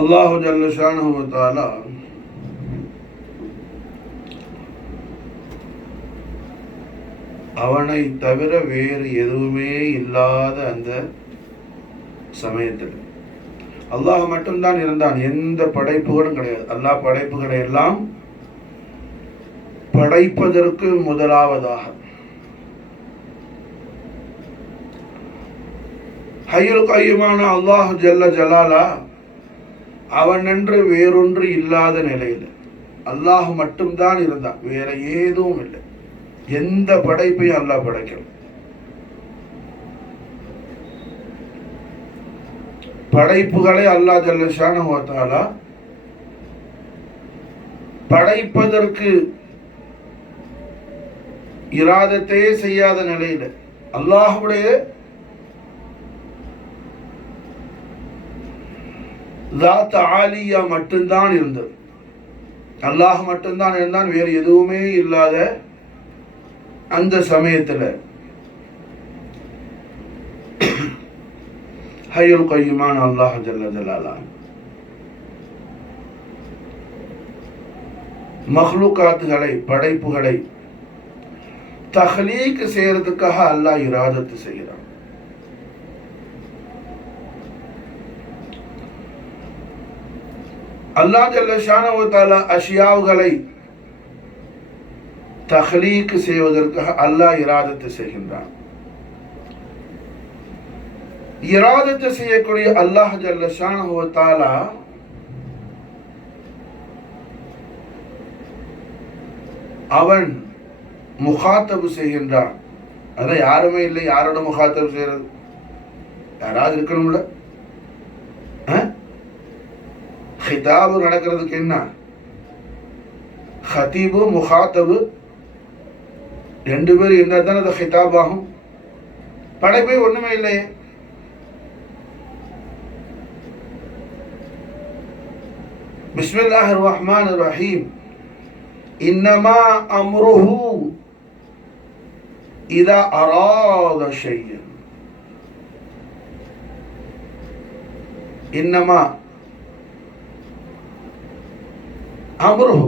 அல்லாஹு ஜல்ல ஷானஹு வ தஆலா அவனை தவிர வேறு எதுவுமே இல்லாத அந்த சமயத்தில் அல்லாஹ் மட்டும்தான் இருந்தான். எந்த படைப்புகளும் கிடையாது. அல்லாஹ் படைப்புகளை எல்லாம் படைப்பதற்கு முதலாவதாக ஹய்யுல் கய்யூமான அல்லாஹ் ஜல்ல ஜலாலா அவனென்று வேறொன்று இல்லாத நிலையில் அல்லாஹ் மட்டும்தான் இருந்தான். வேற ஏதும் இல்லை. எந்த படைப்பையும் அல்லாஹ் படைக்கல. படைப்புகளை அல்லாஹ் ஜல்ல ஷானஹு வ தஆலா படைப்பதற்கு இராதத்தையே செய்யாத நிலையில் அல்லாஹ்வுடைய ذات ஆலியா மட்டும்தான் இருந்தது. அல்லாஹ் மட்டும்தான் இருந்தான். வேறு எதுவுமே இல்லாத அந்த சமயத்தில் ஹய்யுல் கய்யூமான அல்லாஹ் ஜல்ல ஜலாலா மஹ்லூகாத்துகளை படைப்புகளை தஹ்லீக் செய்யறதுக்காக அல்லாஹ் இராதத்து செய்கிறான். அல்லாஹ் ஜல்ல ஷானஹு வ தஆலா அஷ்யாவுகளை தஹ்லீக் செய்வதற்காக அல்லாஹ் இராதத்து செய்கின்றான். இராதத்து செய்யக்கூடிய அல்லாஹ் ஜல்ல ஷானஹு வ தஆலா அவன் முகாத்தபு செய்கின்றான். அதான் யாருமே இல்லை. யாரோட முகாத்தபு செய்யறது? யாராவது இருக்கணும்ல. ஹிதாபு நடக்கிறதுக்கு என்ன? ஹதீபு முகாத்தபு ரெண்டு பேர் இருந்தால் தானே அது ஹிதாப் ஆகும். படைப்பே ஒண்ணுமே இல்லையே. பிஸ்மில்லாஹிர் ரஹ்மானிர் ரஹீம். இன்னமா அம்ருஹு இதா அராத ஷையன். இன்னமா அம்ருஹு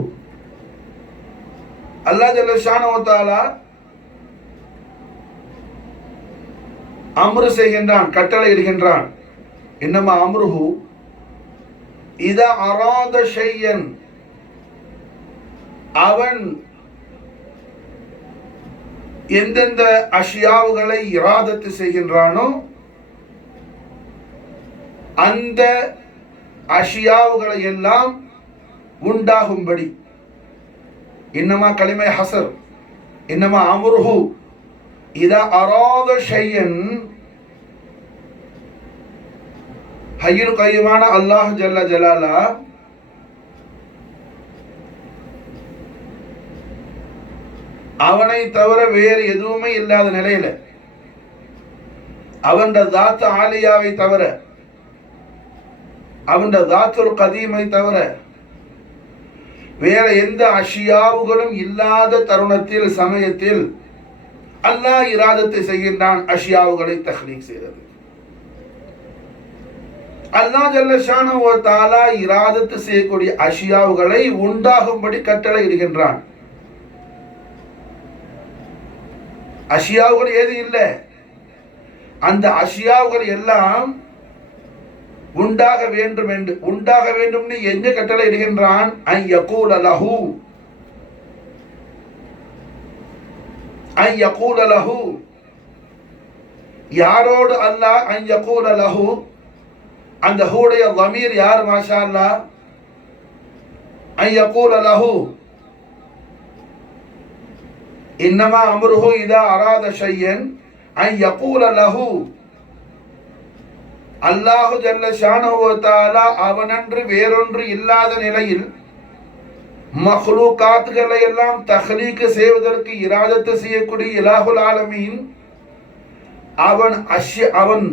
அல்லாஹ் ஜல்ல ஷானஹு வ தஆலா அம்ரு செய்கின்றான், கட்டளை இடுகின்றான். இன்னமா அம்ருஹு இதா அராத ஷையன். அவன் எந்தெந்த அஷ்யாவுகளை இராதத்து செய்கின்றானோ அந்த அஷ்யாவுகளை எல்லாம் உண்டாகும்படி. இன்னமா கலிமை ஹசர். இன்னமா அம்ருஹு இதா அராத ஷையன். ஹய்யுல் கய்யூமான அல்லாஹ் ஜல்ல ஜலாலா அவனை தவிர வேறு எதுவுமே இல்லாத நிலையில அவன் தாத் ஆலியாவை தவிர அவன் தாத்துல் கதீமை தவிர வேற எந்த அஷ்யாவுகளும் இல்லாத தருணத்தில் சமயத்தில் அல்லாஹ் இராதத்தை செய்கின்றான். அஷ்யாவுகளை தஹ்லீக் செய்கிறது. அல்லாஹ் ஜல்ல ஷானஹு வ தஆலா இராதத்து செய்யக்கூடிய அஷ்யாவுகளை உண்டாகும்படி கட்டளை இடுகின்றான். அஷ்யாவுகள் ஏது இல்லை. அந்த அஷ்யாவுகள் எல்லாம் உண்டாக வேண்டும் என்று உண்டாக வேண்டும் எங்க கட்டளை இடுகின்றான்? அன் யகூல லஹு. அன் யகூல லஹு. யாரோடு அல்லாஹ் அன் யகூல லஹு. அந்த ஹூடைய ضمீர் யார்? மாஷா அல்லாஹ். அன் யகூல லஹு. இன்னமா அம்ருஹு இதா அராத ஷையன் அன் யகூல லஹு. அல்லாஹு ஜல்ல ஷானஹு வ தஆலா அவனன்று வேறொன்று இல்லாத நிலையில் மஹ்லூகாத்துகளை எல்லாம் தஹ்லீக் செய்வதற்கு இராதத்து செய்யக்கூடிய இலாஹுல் ஆலமீன் அவன்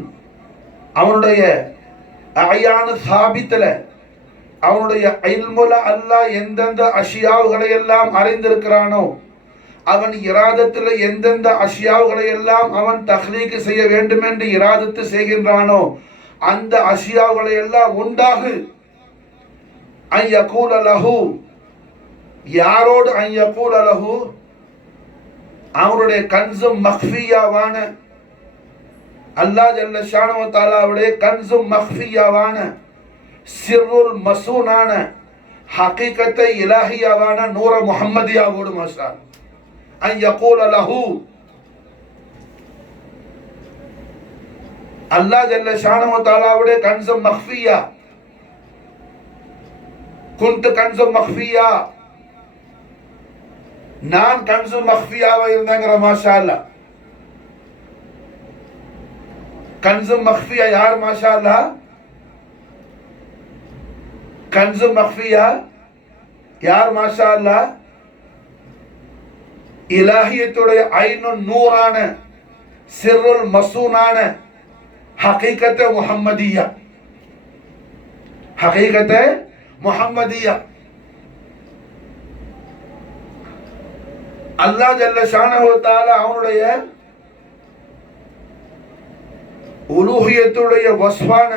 அவனுடைய அயானு சாபித்தல அவனுடைய இல்முல அல்லாஹ் எந்தெந்த அஷ்யாவுகளை எல்லாம் அறிந்திருக்கிறானோ அவன் இராதத்தில் எந்தெந்த அஷ்யாவுகளை எல்லாம் அவன் தஹ்லீக் செய்ய வேண்டும் என்று இராதத்து செய்கின்றானோ அந்த அஷ்யாவுகளை எல்லாம் உண்டாகு அன் யகூல லஹு, யாரோடு அன் யகூல லஹு, அவருடைய கன்சும் மக்ஃபியாவான, அல்லாஹ் ஜல்ல ஷானஹு வ தஆலாவுடைய கன்சும் மக்ஃபியாவான, சிர்ருல் மசூனான, ஹகீகத்தை இலாஹியாவான நூர முஹம்மதியாவோடு மாஷா அன் யகூல லஹு, அல்லாஹ் ஜல்ல ஷானஹு வ தஆலாவுடைய கன்சும் மக்ஃபியா, குன்து கன்சும் மக்ஃபியா, நான் கன்சும் மக்ஃபியாவா இருந்தாங்கிற மாஷா அல்லாஹ். கன்சும் மக்ஃபியா யார் மாஷா அல்லாஹ்? கன்சும் மக்ஃபியா யார் மாஷா அல்லாஹ்? இலாஹியத்துடைய ஐனு நூறான, சிர்ருல் மசூனான, ஹகீகத் முஹம்மதியா, ஹகீகத் முஹம்மதியா. அல்லாஹ் ஜல்ல ஷானஹு வ தஆலா அவனுடைய உலூஹியத்துடைய வஸ்வான,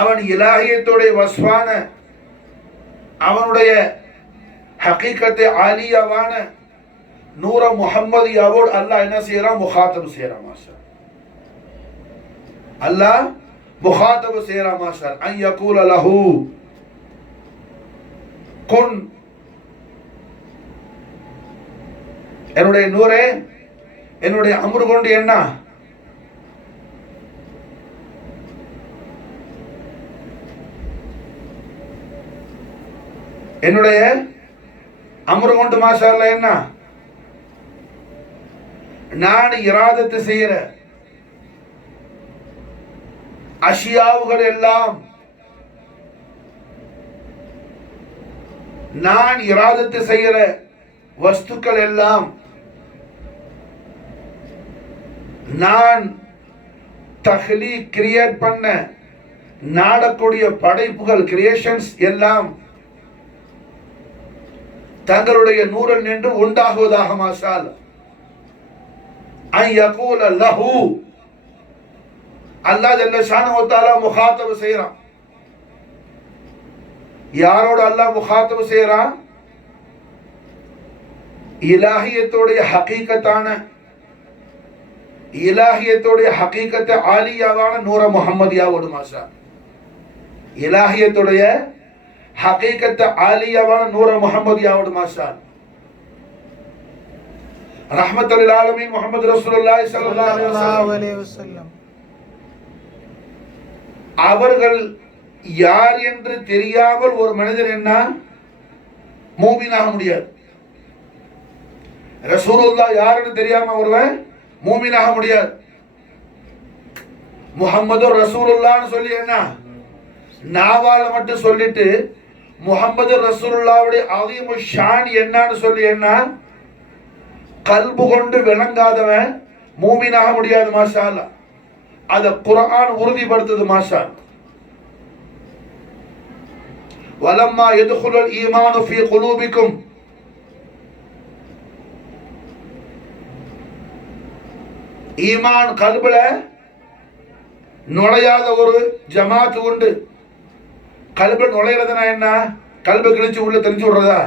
அவன் இலாஹியத்துடைய வஸ்வான, அவனுடைய ஹகீகத் ஆலியாவான நூர முஹம்மதியாவோடு அல்லாஹ் என்ன செய்யறான்? முகாத்தப் செய்யறான் மாஷா. அல்லாஹ் முகாத்தப் செய்யறான் மாஷா. அன் யகூல லஹு குன், என்னுடைய நூரே, என்னுடைய அம்ரு கொண்டு என்ன, என்னுடைய அம்ரு கொண்டு மாஷா அல்லாஹ் என்ன, நான் இராதத்து செய்யற அஷியாவுகள் எல்லாம், நான் இராதத்து செய்யற வஸ்துக்கள் எல்லாம், நான் தஹ்லீக் கிரியேட் பண்ண நாடக்கூடிய படைப்புகள் கிரியேஷன்ஸ் எல்லாம் தங்களுடைய நூறல் நின்று உண்டாகுவதாக மாஷா அல்லாஹ். அன் யகூல லஹு, அல்லாஹ் ஜல்ல ஷானஹு வ தஆலா முகாத்தப் செய்யறான். யாரோடு அல்லாஹ் முகாத்தப் செய்யறான்? இலாஹியத்துடைய ஹகீகத்தான, இலாஹியத்துடைய ஹகீகத் ஆலியாவான நூர முஹம்மதியாவோடு மாஷா. இலாஹியத்துடைய ஹகீகத் ஆலியாவான நூர முஹம்மதியாவோடு மாஷா. ரஹ்மத்துல் லில் ஆலமீன் முஹம்மது ரசூலுல்லாஹி ஸல்லல்லாஹு அலைஹி வஸல்லம் அவர்கள் யார் என்று தெரியாமல் ஒரு மனிதர் என்ன மூமினாக முடியாது. ரசூலுல்லாஹ் யாருன்னு தெரியாம ஒருவன் மூமினாக முடியாது. முஹம்மது ரசூலுல்லாஹ்னு சொல்லி என்ன நாவால மட்டும் சொல்லிட்டு முஹம்மது ரசூலுல்லாஹ்வுடைய அஸீமு ஷான் என்னன்னு சொல்லி என்ன கல்பு கொண்டு விளங்காதவன் மூமினாக முடியாது மாஷா அல்லாஹ். அத குர்ஆன் உறுதிப்படுத்துது மாஷா அல்லாஹ். வலம்மா யதுகுலுல் ஈமானு ஃபீ குலூபிக்கும், ஈமான் கல்புல நுழையாத ஒரு ஜமாத் உண்டு. கல்பு நுழையிறதுனா என்ன? கல்பு கிழிச்சு உள்ள தெரிஞ்சு விடுறதா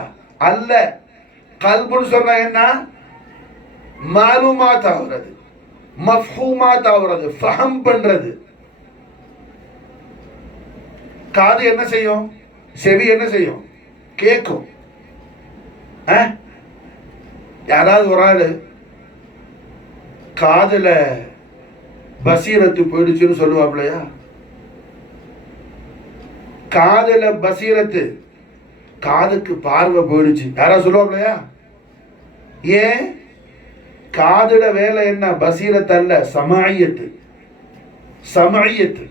அல்ல. கல்புன்னு சொன்னா என்ன? மாலூமாத் ஆகுறது, மஃஹூமாத் ஆகுறது, ஃபஹம் பண்றது. காது என்ன செய்யும்? செவி என்ன செய்யும்? கேட்கும். யாராவது ஒரு ஆளு காதுல பசீரத்து போயிடுச்சுன்னு சொல்லுவாப்லையா? காதுல பசீரத்து, காதுக்கு பார்வை போயிடுச்சு யாராவது சொல்லுவாப்லையா? ஏன்? காதுல வேலை என்ன? பசீரத் அல்ல, சமாயத்து. சமாயத்து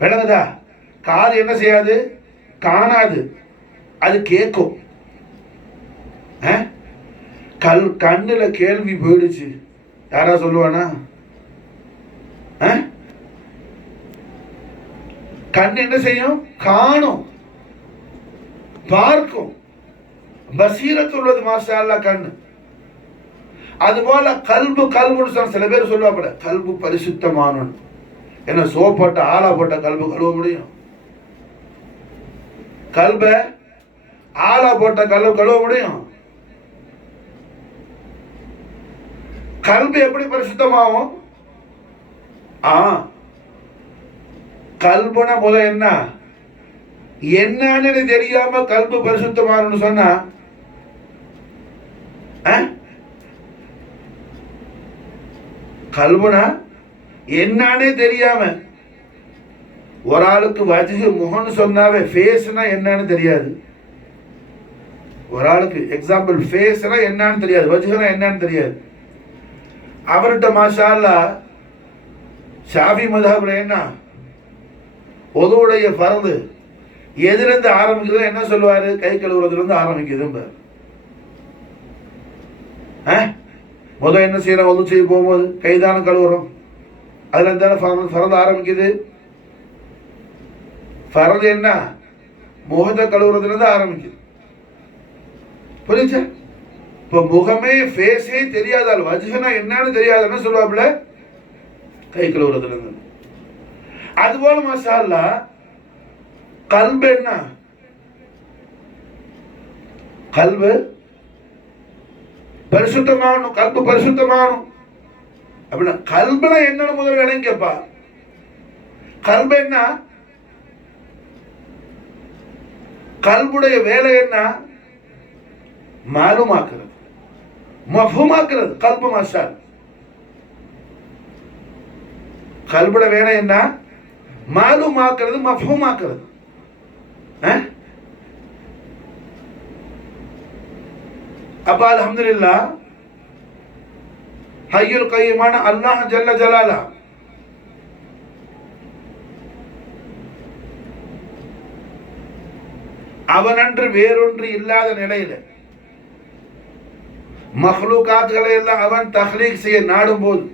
விளங்குதா? காது என்ன செய்யாது? காணாது, அது கேட்கும். கண்ணுல கேள்வி போயிடுச்சு யாரா சொல்லுவானா? கண் என்ன செய்யும்? காணும், பார்க்கும், பசீரத் உள்ளது மாஷா அல்லாஹ் கண்ணு. அதுபோல கல்பு, கல்புன்னு சில பேர் சொல்லுவாப்பட கல்பு பரிசுத்தமான என்ன சோப்பட்ட ஆலா போட்ட கல்பு கழுவ முடியும்? கல்ப ஆளா போட்ட கழுவ முடியும்? கல்பு எப்படி பரிசுத்தமாகும்? கல்புனா முத என்னன்னு தெரியாம கல்பு பரிசுத்தமாகணும்னு சொன்னா கல்புனா என்னன்னே தெரியாம ஒரு ஆளுக்கு வஜ்ஹு முகம்னு சொன்னாவே ஃபேஸ்னா என்னன்னு தெரியாது. ஒரு ஆளுக்கு எக்ஸாம்பிள் ஃபேஸ்னா என்னன்னு தெரியாது, வஜ்ஹுனா என்னன்னு தெரியாது. அவர்கிட்ட மாஷா அல்லாஹ் ஷாஃபி மذஹப்ல என்ன ஒதுவுடைய ஃபர்து எதிலிருந்து ஆரம்பிக்குதோ என்ன சொல்லுவாரு? கை கழுவுறதுலேருந்து ஆரம்பிக்குதும்பார். முதல் என்ன செய்யறோம்? ஒது செய்ய போகும்போது கைதான கழுவுறோம், அதுல இருந்தாலும் ஃபர்து ஆரம்பிக்குது. ஃபர்து என்ன? முகத்தை கழுவுறதுலேருந்து ஆரம்பிக்குது. புரியுச்சா? இப்போ முகமே ஃபேஸே தெரியாதால் வஜ்ஹுனா என்னன்னு தெரியாதுன்னு சொல்லுவாப்புல கை கழுவுறதுலேருந்து. அதுபோல மாஷா அல்லாஹ் கல்பு என்ன? கல்பு பரிசுத்தமாகணும், கல்பு பரிசுத்தமாகணும் அப்படின்னா கல்புனா என்னன்னு முதல்ல விளங்கிப்பா. கல்பு என்ன? கல்புடைய வேலை என்ன? மாலுமாக்குறது, மஃபூமாக்குறது. கல்பு மாஷா கல்புட வேலை என்ன? மாலுமாக்குறது, மஃபூமாக்குறது. அப்ப அல்ஹம்துலில்லாஹ் ஹய்யுல் கய்யூமான அல்லாஹ் ஜல்ல ஜலாலா அவனன்று வேறொன்று இல்லாத நிலையில மஹ்லூகாத்களை எல்லாம் அவன் தஹ்லீக் செய்ய நாடும் போது,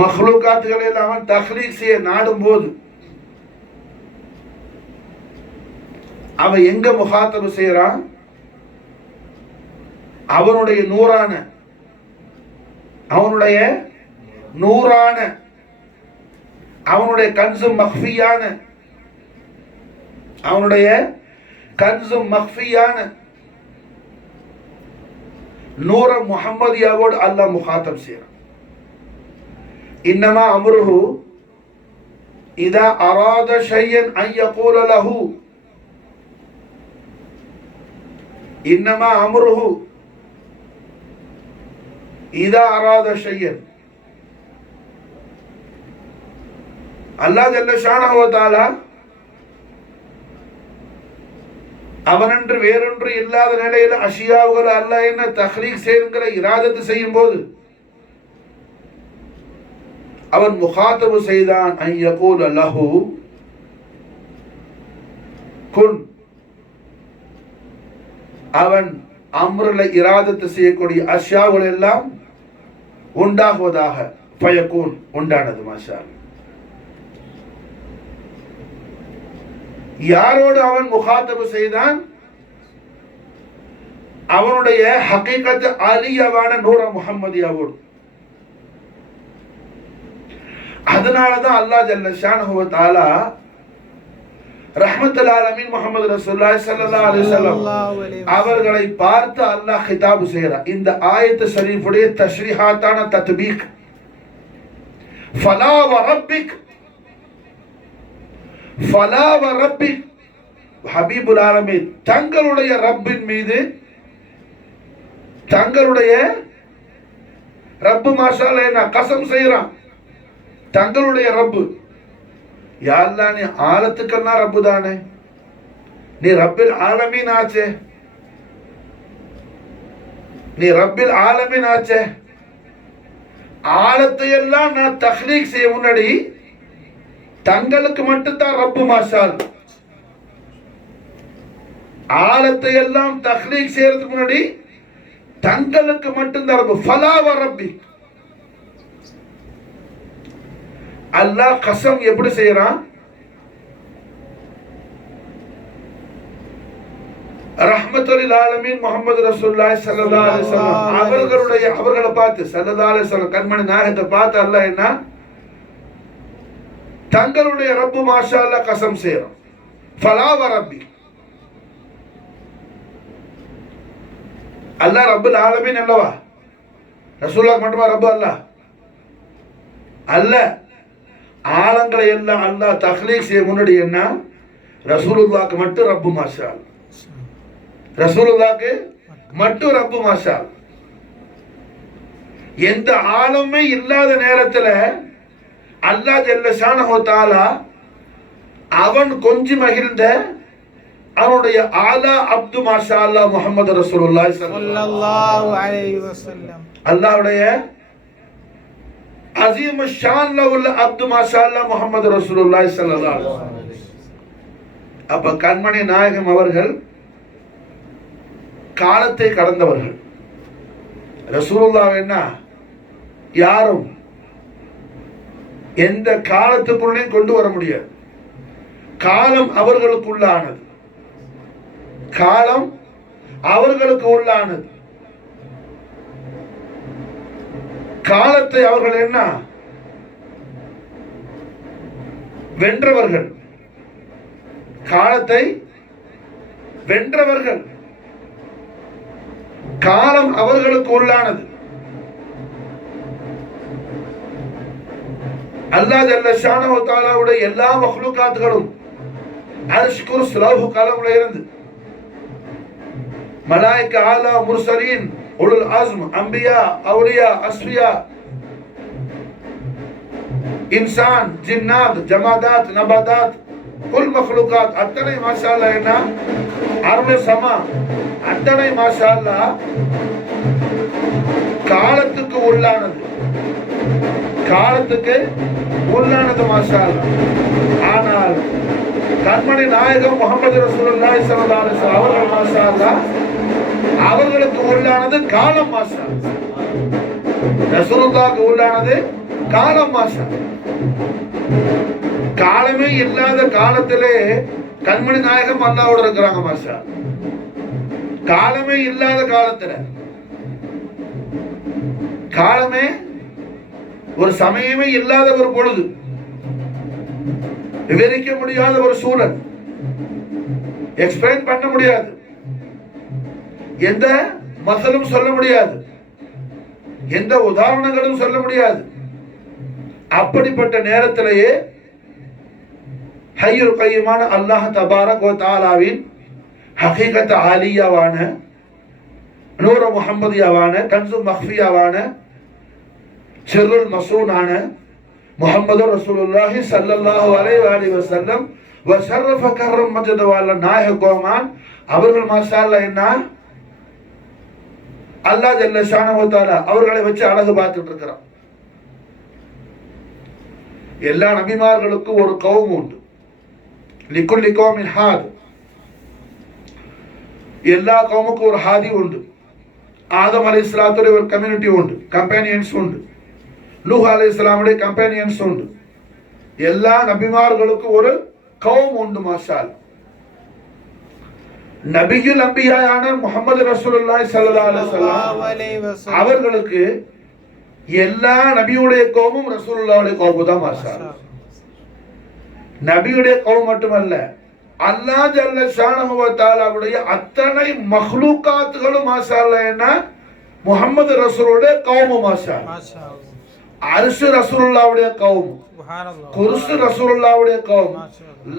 மஹ்லூகாத்களை எல்லாம் அவன் தஹ்லீக் செய்ய நாடும் போது அவன் எங்க முகாத்தபு செய்யறான்? அவனுடைய நூறான அவனுடைய கன்சும் மக்ஃபியான நூற முஹம்மதியாவோடு அல்லாஹ் முகாத்தப் செய்யறான். இன்னமா அம்ருஹு இதா அராத ஷையன் அன் யகூல லஹு, இன்னமா அம்ருஹு இதா அராத ஷையன். அல்லாஹ் ஜல்ல ஷானஹு வ தஆலா அவனன்று வேறொன்று இல்லாத நிலையில் அஷியாவுகளை அல்லாஹ் என்ன தஹ்லீக் செய்கிற இராதத்து செய்யும் போது அவன் முகாத்தபு செய்தான் அன் யகூல லஹு குன். அவன் அம்ருல இராதத்து செய்யக்கூடிய அஷ்யாவுகள் எல்லாம் உண்டாகுவதாக ஃபயகூன் உண்டானது. மாஷா யாரோடு அவன் முகாத்தபு செய்தான்? அவனுடைய ஹகீகத் ஆலியாவான நூற முஹம்மதியாவோடு. அதனாலதான் அல்லாஹ் ஜல்ல ஷானஹு வ தஆலா ரஹ்மத்துல் ஆலமீன் முஹம்மது ரசூலுல்லாஹி ஸல்லல்லாஹு அலைஹி வஸல்லம் அவர்களை பார்த்து அல்லாஹ் கிதாப் செய்கிறார். இந்த ஆயத் ஷரீஃபுடைய தஷ்ரீஹாத்தான தத்பீக் ஃபலா வ ரப்பிக், ஃபலா வ ரப்பிக் ஹபீபுல் ஆலமீன் தங்களுடைய ரப்பின் மீது, தங்களுடைய ரப்பு மாஷா அல்லாஹ் என்ன கஸம் செய்றான். தங்களுடைய ரப்பு யா அல்லாஹ், நீ ஆலத்துக்கெல்லாம் ரப்பு தானே, நீ ரப்பில் ஆலமீன் ஆச்சே, நீ ரப்பில் ஆலமீன் ஆச்சே. ஆலத்தை எல்லாம் நான் தஹ்லீக் செய்ய முன்னாடி தங்களுக்கு மட்டும்தான் ரப்பு மாஷா அல்லாஹ். ஆலத்தை எல்லாம் தஹ்லீக் செய்யறதுக்கு முன்னாடி தங்களுக்கு மட்டும்தான் ரப்பு. ஃபலா வ ரப்பி, அல்லாஹ் கஸம் எப்படி செய்யறான்? ரஹ்மத்துல் ஆலமீன் முஹம்மது ரசூலுல்லாஹி ஸல்லல்லாஹு அலைஹி வஸல்லம் அவர்களை பார்த்து ஸல்லல்லாஹு அலைஹி வஸல்லம் கண்மணி நாயகத்தை பார்த்து அல்லாஹ் என்ன தங்களுடைய ரப்பு மாஷா அல்லாஹ் கசம் செய்யறோம். ஃபலா வ ரப்பி, அல்லாஹ் ரப்புல் ஆலமீன் அல்லவா? ரசூலுல்லாஹ் மட்டுமா ரப்பு? அல்லாஹ் அல்ல. ஆலங்களை எல்லாம் அல்லாஹ் தக்லீக் செய்ய முன்னாடி என்ன, ரசூலுல்லாஹ்க்கு மட்டும் ரப்பு மாஷா அல்லாஹ், ரசூலுல்லாஹ்க்கு மட்டும் ரப்பு மாஷா அல்லாஹ். எந்த ஆளுமே இல்லாத நேரத்தில் அல்லாஹ் ஜல்ல ஷானஹு தஆலா அவன் கொஞ்சம் மகிழ்ந்த அவனுடைய ஆலா அப்து மாஷா அல்லாஹ் முஹம்மது ரசூலுல்லாஹி ஸல்லல்லாஹு அலைஹி வஸல்லம், அல்லாஹ்வுடைய அஸீம் ஷான்ல உள்ள அப்து மாஷா அல்லாஹ் முஹம்மது ரசூலுல்லாஹி ஸல்லல்லாஹு அலைஹி வஸல்லம். அப்ப கண்மணி நாயகம் அவர்கள் காலத்தை கடந்தவர்கள். ரசூலுல்லாஹ் என்ன யாரும் எந்த காலத்துக்குள்ளே கொண்டு வர முடியாது. காலம் அவர்களுக்கு உள்ளானது, காலம் அவர்களுக்கு உள்ளானது. காலத்தை அவர்கள் என்ன வென்றவர்கள், காலத்தை வென்றவர்கள். காலம் அவர்களுக்கு உள்ளானது. அல்லாஹ் ஜல்ல ஷானஹு தஆலாவுடைய எல்லா மக்லூகாத்துகளும் அர்ஷ் குர்ஸ் லவ்ஹ் கலம்ல இருந்து மலாயிகா ஆலா முர்சலீன் உலுல் அஸ்ம் அன்பியா அவுலியா அஸ்ஃபியா இன்சான் ஜின்னாத் ஜமாதாத் நபாதாத் குல் மக்லூகாத் அத்தனை மாஷா அல்லாஹ் என்ன அருள் சமா அத்தனை மாஷா அல்லாஹ் காலத்துக்கு உள்ளானது, காலத்துக்கு உள்ளானது மாஷா அல்லாஹ். ஆனால் கண்மணி நாயகம் முஹம்மது ரசூலுல்லாஹி ஸல்லல்லாஹு அலைஹி வஸல்லம் அவர்கள் மாஷா அல்லாஹ் அவர்களுக்கு உள்ளானது காலம் மாஷா அல்லாஹ். ரசூலுல்லாஹ்க்கு உள்ளானது காலம் மாஷா அல்லாஹ். காலமே இல்லாத காலத்திலே கண்மணி நாயகம் அல்லாஹ்வோட இருக்கிறாங்க மாஷா அல்லாஹ். காலமே இல்லாத காலத்துல, காலமே ஒரு சமயமே இல்லாத ஒரு பொழுது, விவரிக்க முடியாத ஒரு சூழல், எக்ஸ்பிளைன் பண்ண முடியாது, எந்த மசலும் சொல்ல முடியாது, எந்த உதாரணங்களும் சொல்ல முடியாது. அப்படிப்பட்ட நேரத்திலேயே ஹய்யுல் கய்யூமான அல்லாஹ் தபாரக் வ தஆலாவின் ஹகீகத் ஆலியாவான நூர முஹம்மதியாவான கன்சு மக்ஃபியாவான சிர்ருல் மசூனான முஹம்மது ரசூலுல்லாஹி ஸல்லல்லாஹு அலைஹி வஸல்லம் வ ஷர்ரஃப கர்ரம் மஜத வல்ல நாயக கோமான் அவர்கள் மாஷா அல்லாஹ் என்ன அல்லாஹ் ஜல்ல ஷானஹு தஆலா அவர்களை வச்சு அழகு பார்த்துட்டு இருக்கிறான். எல்லா நபிமார்களுக்கும் ஒரு கௌம் உண்டு, லிக்குல்லி கௌமின் ஹாத், எல்லா கௌமுக்கும் ஒரு ஹாதி உண்டு. ஆதம் அலைஹிஸ்ஸலாத்துடைய ஒரு கம்யூனிட்டி உண்டு, கம்பேனியன்ஸ் உண்டு. நூஹ் அலைஹிஸ்ஸலாமுடைய கம்பேனியன்ஸ் உண்டு. எல்லா நபிமார்களுக்கும் ஒரு கௌம் உண்டு மாஷா அல்லாஹ். நபியுல் அன்பியாயான முஹம்மது ரசூலுல்லாஹி ஸல்லல்லாஹு அலைஹி வஸல்லம் அவர்களுக்கு எல்லா நபியுடைய கௌமும் ரசூலுல்லாஹுடைய கௌம் தான் மாஷா அல்லாஹ். நபியுடைய கௌம் மட்டுமல்ல, அல்லாஹ் ஜல்ல ஷானஹு வ தஆலாவுடைய அத்தனை மக்லூகாத்துகளும் மாஷா அல்லாஹ் என்ன முஹம்மது ரசூலுடைய கௌம் மாஷா அல்லாஹ். அர்ஷ் ரசூலுல்லாஹுடைய கௌம், குர்ஸ் ரசூலுல்லாஹுடைய கௌம்,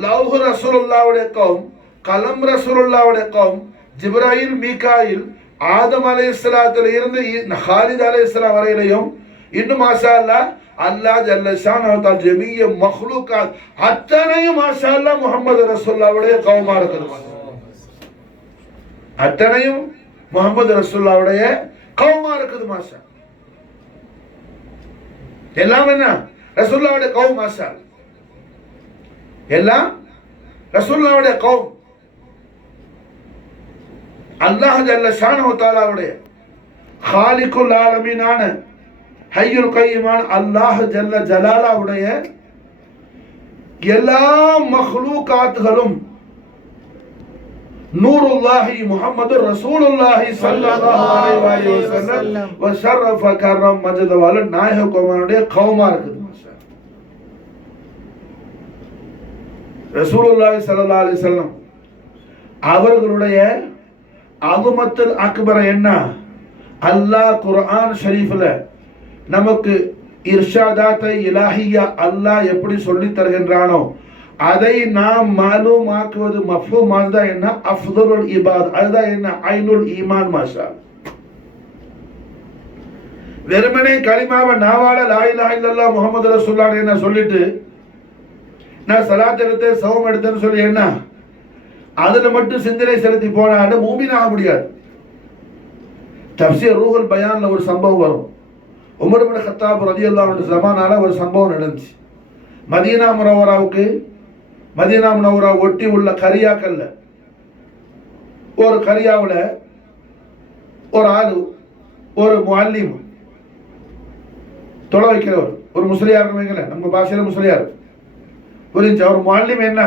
லவ்ஹ் ரசூலுல்லாஹுடைய கௌம், கலம் ரசூலுல்லாஹுடைய கௌம், ஜிப்ராயில் மீகாயில் ஆதம் அலைஹிஸ்ஸலாத்துல இருந்து ஹாலித் அலைஹிஸ்ஸலாம் வரையிலையும் இன்னும் மாஷா அல்லாஹ் அல்லாஹ் ஜல்ல ஷானஹு வ தஆலா ஜமீய மக்லூகாத் அத்தனையும் மாஷா அல்லாஹ் முஹம்மது ரசூலுல்லாஹுடைய கௌமா இருக்குது. அத்தனையும் முஹம்மது ரசூலுல்லாஹுடைய கௌமா இருக்குது மாஷா. எல்லாம் என்ன ரசூலுல்லாஹுடைய கௌம் மாஷா அல்லாஹ். எல்லாம் ரசூலுல்லாஹுடைய கௌம். அல்லாஹ் ஜல்ல ஷானஹு வ தஆலாவுடைய காலிகுல் ஆலமீனான ஹய்யுல் கய்யூமான அல்லாஹ் ஜல்ல ஜலாலாவுடைய எல்லா மக்லூகாத்துகளும் நூருல்லாஹி முஹம்மது ரசூலுல்லாஹி ஸல்லல்லாஹு அலைஹி வஸல்லம் வ ஷர்ரஃப கர்ரம் மஜத வல நாயக கோமானுடைய கௌமா இருக்குது. ரசூலுல்லாஹி ஸல்லல்லாஹு அலைஹி வஸல்லம் அவர்களுடைய அலுமத்துல் அக்பர் என்ன? அல்லாஹ் குர்ஆன் ஷரீஃபில் நமக்கு இர்ஷாதாத்தை இலாஹியா அல்லாஹ் எப்படி சொல்லி தருகின்றானோ அதை நாம் மாலூமாக்குவது மஃபூம். அதுதான் என்ன? அஃதலுல் இபாத். அதுதான் என்ன? ஐனுல் ஈமான். மாஷா. வெறுமனே கலிமாவை நாவால லா இலாஹ இல்லல்லாஹ் முஹம்மது ரசூலுல்லாஹ் என்ன சொல்லிட்டு நான் சலாத் எடுத்தேன் சௌம் எடுத்தேன்னு சொல்லி என்ன அதுல மட்டும் சிந்தனை செலுத்தி போனாலும் மூமினாக முடியாது. தஃப்சீர் ரூஹுல் பயான்ல ஒரு சம்பவம் வரும். உமர் இப்னு கத்தாப் ரலியல்லாஹு அன்ஹு ஜமானால ஒரு சம்பவம் நடந்துச்சு. மதீனா முனவ்வரா ஒட்டி உள்ள கரியாக்கல்ல ஒரு கரியாவில் ஒரு ஆளு ஒரு முஅல்லிம் தொலை வைக்கிறவர் ஒரு முஸ்லியார் வைக்கல, நம்ம பாஷையில முஸ்லியார் புரிஞ்சு. அவர் முஅல்லிம் என்ன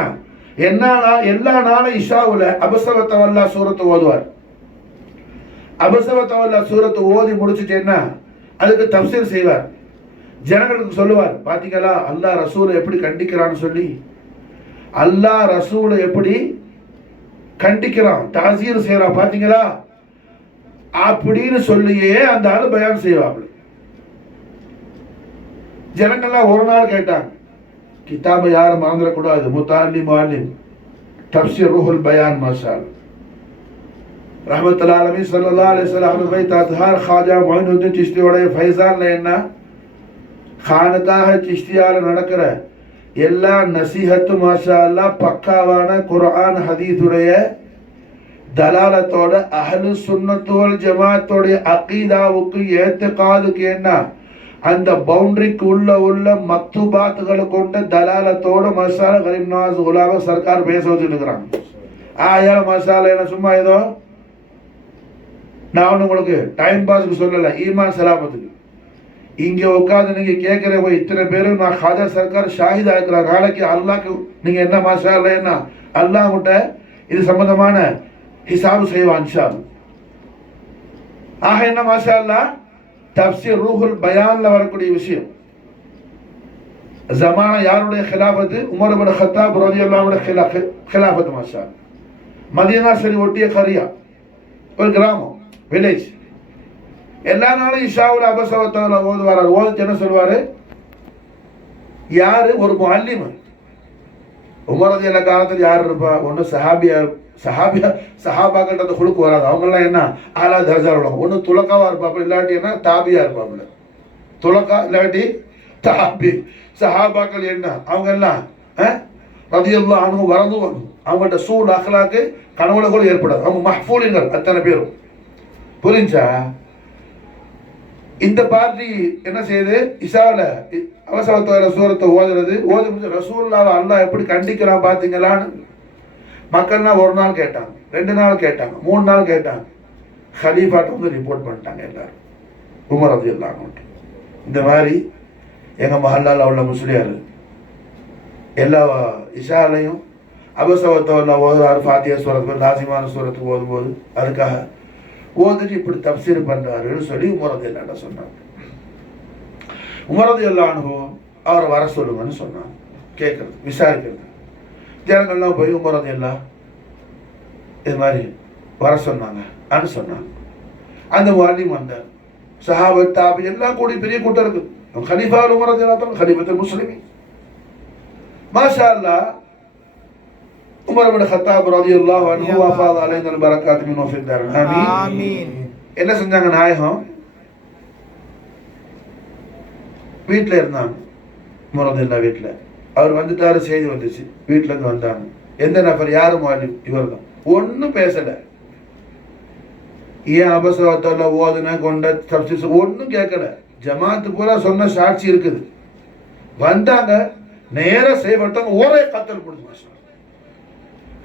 எல்லா நாளும் இஷாவுல அபஸவத்தவல்லா சூரத்தை ஓதுவார். அபஸவத்தவல்லா சூரத்தை ஓதி முடிச்சுட்டு என்ன அதுக்கு தஃப்சீர் செய்வார். ஜனங்களுக்கு சொல்லுவார், பாத்தீங்களா அல்லாஹ் ரசூலை எப்படி கண்டிக்கிறான்னு சொல்லி, அல்லாஹ் ரசூலை எப்படி கண்டிக்கிறான், தாசீர் செய்யறான் பாத்தீங்களா அப்படின்னு சொல்லியே அந்த ஆளு பயான் செய்வாங்க. ஜனங்கள்லாம் ஒரு நாள் கேட்டாங்க, கிதாபை யாரும் மறந்துடக்கூடாது, முத்தாலிம் தஃப்சீர் ரூஹுல் பயான் மாஷால் ரஹ்மத்துல்லாஹி அலைஹி ஸல்லல்லாஹு அலைஹி வஸல்லம் பை தத்ஹார் खाजा மொயினுddin சிஷ்தியோட ஃபைசான்ல என்ன खानकाह சிஷ்தியால நடக்கிற எல்லா நசீஹத்து மாஷா அல்லாஹ் பக்காவான குர்ஆன் ஹதீஸுடைய தலாலத்தோட அஹ்லு சுன்னத் வல் ஜமாஅத்தோட அகீதாவுக்கு ஏத்திகாதுக்கு என்ன அந்த பவுண்டரிக்கு உள்ள மக்துபாத்துகளை கொண்ட தலாலத்தோட மசாலா கரீம் நவாஸ் குலாப சர்க்கார் பேச வச்சுருக்கிறாங்க. ஆயா மசாலா என்ன சும்மா ஏதோ நான் உங்களுக்கு டைம் பாஸ்க்கு சொல்லலை, ஈமான் சலாமத்துக்கு. இங்கே உட்காந்து நீங்க கேட்கிற இத்தனை பேரும் நான் காஜா சர்க்கார் ஷாஹிதா இருக்கிற நாளைக்கு அல்லாஹ்க்கு நீங்க என்ன மாஷா அல்லா என்ன அல்லாஹ் கிட்ட இது சம்பந்தமான ஹிசாபு செய்வான் இன்ஷா அல்லாஹ். ஆக என்ன மாஷா அல்லாஹ் தஃப்சீர் ரூஹுல் பயான்ல வரக்கூடிய விஷயம். ஜமானா யாருடைய கிலாஃபத்து? உமர் இப்னு கத்தாப் ரலியல்லாஹு அன்ஹு கிலாஃபத்து மாஷா. மதீனா சரி ஒட்டிய கரியா ஒரு கிராமம் வில்லேஜ். எல்லா நாளும் இஷாவுல அபஸவத்தவல ஓதுவார். ஓதுச்சு என்ன சொல்வாரு? யாரு? ஒரு முஅல்லிம். உமர் ரலியல்லாஹு காலத்தில் யார் இருப்பா? ஒன்று சஹாபாக்கள் அந்த குழுக்கு வராது. அவங்கெல்லாம் என்ன ஆலா தர்ஜா உள்ளவங்க. ஒன்று துலக்காவா இருப்பாப்புல, இல்லாட்டி என்ன தாபியா இருப்பாப்புல. துலக்கா இல்லாட்டி தாபி. சஹாபாக்கள் என்ன அவங்க எல்லாம் ரலியல்லாஹு அன்ஹு வரது அவங்கள்ட்ட சூழ் அஹ்லாக்கு கனவுல கூட ஏற்படாது. அவங்க மஹ்ஃபூலின்கள் அத்தனை பேரும். புரிஞ்சா? இந்த பார்ட்டி என்ன செய்யுது? இஷாவில் அவசரத்தோட சூரத்தை ஓதுறது. ஓதி முடிஞ்சு ரசூலுல்லாஹ் அல்லாஹ் எப்படி கண்டிக்கிறான் பார்த்தீங்களான்னு மக்கள்லாம் ஒரு நாள் கேட்டாங்க, 2 நாள் கேட்டாங்க, 3 நாள் கேட்டாங்க. ஹலீஃபாட்ட வந்து ரிப்போர்ட் பண்ணிட்டாங்க எல்லாரும். உமர் ரலியல்லாஹு அன்ஹு இந்த மாதிரி எங்கள் மஹல்லாவில் உள்ள முஸ்லியார் எல்லா இஷாலையும் அபஸவத்தவல்லா ஓதுவார். ஃபாத்தியா சூரத்து லாசிமான சூரத்துக்கு ஓதும்போது அதுக்காக ஓதுட்டு இப்படி தஃப்சீர் பண்றாருன்னு சொல்லி உமர் ரலியல்லாஹு அன்ஹு சொன்னாங்க. உமர் ரலியல்லாஹு அன்ஹு அவரை வர சொல்லுங்கன்னு சொன்னாங்க. கேட்கறது, விசாரிக்கிறது. ஜனங்கள்லாம் போய் உமர் ரலியல்லாஹு இது மாதிரி வர சொன்னாங்க அனு சொன்னாங்க. அந்த முஅல்லிம் வந்தார். சஹாபத் தாபி எல்லாம் கூடி பெரிய கூட்டம் இருக்கு. கலீஃபா உமர் ரலியல்லாஹு அன்ஹு கலீஃபத்துல் முஸ்லிமீன் மாஷா அல்லாஹ். உமர் இப்னு கத்தாப் ரலியல்லாஹு அன்ஹு வஃபாத அலைஹில் பரக்காத் மின் வஃபித் தார். ஆமீன். என்ன செஞ்சாங்க? நாயகம் வீட்டில் இருந்தாங்க. உமர் ரலியல்லாஹு வீட்டில் அவர் வந்துட்டாரு. செய்தி வந்துச்சு, வீட்டில் இருந்து வந்தாங்க. எந்த நபர்? யாரு? முஅல்லிம். இவர் தான். ஒன்றும் பேசலை. ஏன் அபஸவத்தவல்லா ஓதுன கொண்ட தஃப்சீர் ஒன்றும் கேட்கல. ஜமாத்து பூரா சொன்ன சாட்சி இருக்குது. வந்தாங்க, நேராக செய்யப்பட்டவங்க ஒரே கத்தல் கொடுத்து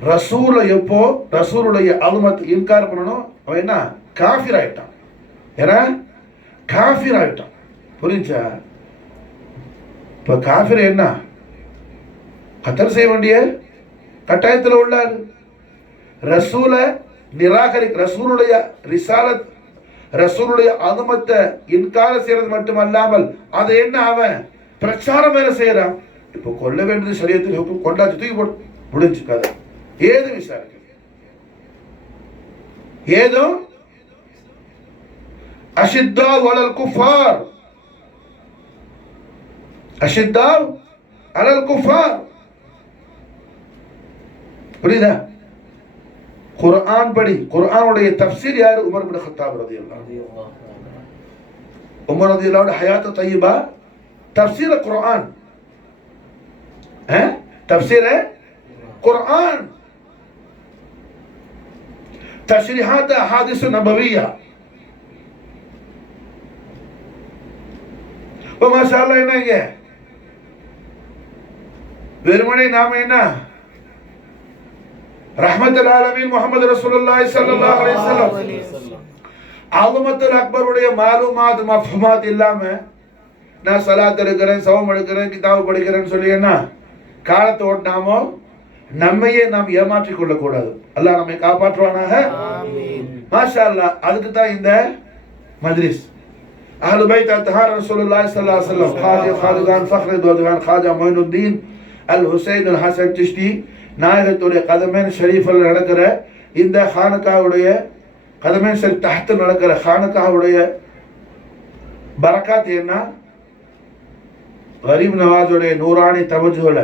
ரசூலை எப்போ ரசூலுடைய அலுமத்தை இன்கார் பண்ணணும். அவன் என்ன காஃபிர் ஆயிட்டான். ஏன்னா காஃபிர் ஆயிட்டான். புரிஞ்சா? இப்ப காஃபிர் என்ன கத்தல் செய்ய வேண்டிய கட்டாயத்தில் உள்ளார். ரசூலை ரசூலுடைய ரிசாலத் ரசூலுடைய அனுமத்தை இன்கார செய்யறது மட்டுமல்லாமல் அதை என்ன அவன் பிரச்சாரம் வேற செய்யறான். இப்போ கொல்ல வேண்டியது சரியத்தில் கொண்டாச்சு, தூக்கி போடு. முடிஞ்சு கதை. ஏதும் விசாரிக்க ஏதும் அஷித்தா வலல் குஃபார், அஷித்தா அலல் குஃபார். புரியுதா? குர்ஆன் படி. குர்ஆனுடைய தஃப்சீர் யாரு? உமர் இப்னு கத்தாப் ரலியல்லாஹு அன்ஹு. உமர் ரலியல்லாஹு அன்ஹு ஹயாத் தய்யிபா தஃப்சீர் குர்ஆன், தஃப்சீர் குர்ஆன், தஷ்ரீஹாத் அஹாதீஸ் நபவியா. மாஷா அல்லாஹ். என்னங்க வெறுமனே நாம என்ன ரஹ்மத்துல் ஆலமீன் முஹம்மது ரசூலுல்லாஹி ஸல்லல்லாஹு அலைஹி வஸல்லம் அஸமத்துல் அக்பருடைய மாலூமாத் மஃஹூமாத் இல்லாம நான் ஸலாத் எடுக்கிறேன், சௌம் எடுக்கிறேன், கிதாப் படிக்கிறேன்னு சொல்லி என்ன காலத்தை ஓட்டினாமோ நம்மையே நாம் ஏமாற்றிக் கொள்ளக்கூடாது. அல்லாஹ் நம்மை காப்பாற்றுவானாக. மாஷா அல்லாஹ். அதுக்கு தான் இந்த மஜ்லிஸ். அஹ்லுல் பைத் அத்ஹார் ரசூலுல்லாஹி ஸல்லல்லாஹு அலைஹி வஸல்லம் காஜி காதுகான் ஃபக்ர் தோதுகான் காஜா மொயினுத்தீன் அல் ஹுசைன் அல் ஹசன் சிஷ்டி நாயகத்துடைய கதமேன் ஷரீஃபில் நடக்கிற இந்த ஹானகாவுடைய கதமேன் ஷரீஃப் தஹ்த் நடக்கிற ஹானகாவுடைய பரக்காத் என்ன? கரீப் நவாஜுடைய நூரானி தவஜ்ஜுல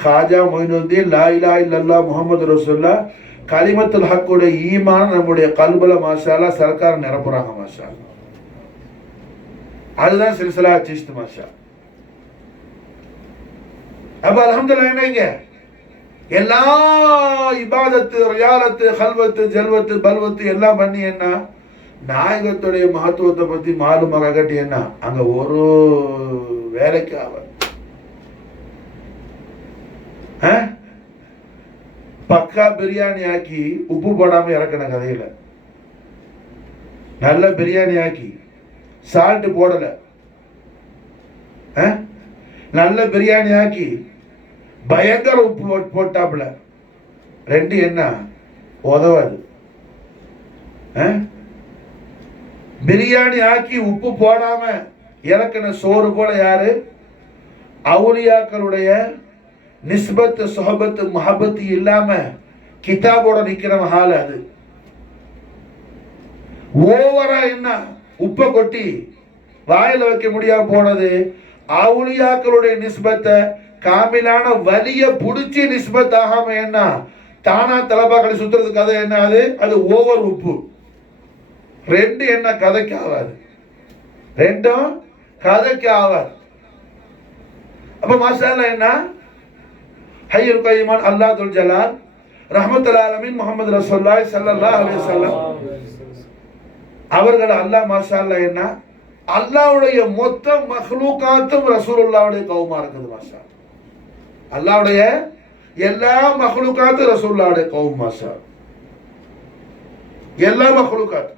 खाजा मोइनुद्दीन ला इलाहा इल्लल्लाह முஹம்மது ரசூலுல்லாஹ் கலிமத்துல் ஹக்குடைய ஈமான் நம்முடைய கல்புல மாஷாஅல்லா சர்க்கார் நிரப்புறாங்க. மாஷாஅல்லா. அதுதான் சில்சிலா சிஷ்த். மாஷா. அப்ப அல்ஹம்துலில்லாஹ். என்னங்க எல்லா இபாதத்து ரியாலத்து ஹல்வத்து ஜல்வத்து பல்வத்து எல்லாம் பண்ணி என்ன நாயகத்துடைய மகத்துவத்தை பத்தி மாலுமாக கட்டி என்ன அங்க ஒரு வேலைக்கு ஆவார். பக்கா பிரியாணி ஆக்கி உப்பு போடாம இறக்கின கதையில நல்ல பிரியாணி ஆக்கி சால்ட் போடல, நல்ல பிரியாணி ஆக்கி பயங்கர உப்பு போட்டாப்புல ரெண்டு என்ன உதவாது. பிரியாணி ஆக்கி உப்பு போடாம இறக்கின சோறு போல யாரு? அவுலியாக்களுடைய நிஸ்பத்து சொஹபத்து மஹபத்து இல்லாம கிதாபோட நிக்கிற மஹால். அது ஓவரா என்ன உப்பை கொட்டி வாயில வைக்க முடியாம போனது. அவுலியாக்களுடைய நிஸ்பத்தை காமிலான வலிய புடிச்சு நிஸ்பத் ஆகாம என்ன தானா தலபாக்களை சுத்துறது கதை என்ன? அது ஓவர் உப்பு. ரெண்டு என்ன கதைக்கு ஆவாது, ரெண்டும் கதைக்கு ஆவாது. அப்ப மாஷா அல்லாஹ் என்ன ஹய்யுல் கய்யூம் அல்லாஹ் துல் ஜலால் ரஹ்மத்துல் ஆலமீன் முஹம்மது ரசூலுல்லாஹி ஸல்லல்லாஹு அலைஹி வஸல்லம் அவர்கள் அல்லாஹ் மாஷா அல்லாஹ் என்ன அல்லாஹ்வுடைய மொத்த மக்லூகாத்தும் ரசூலுல்லாஹ்வுடைய கௌமா இருக்குது. மாஷா அல்லாஹ்வுடைய எல்லா மக்லூகாத்தும் ரசூலுல்லாஹ்வுடைய கௌம். மாஷா எல்லா மக்லூகாத்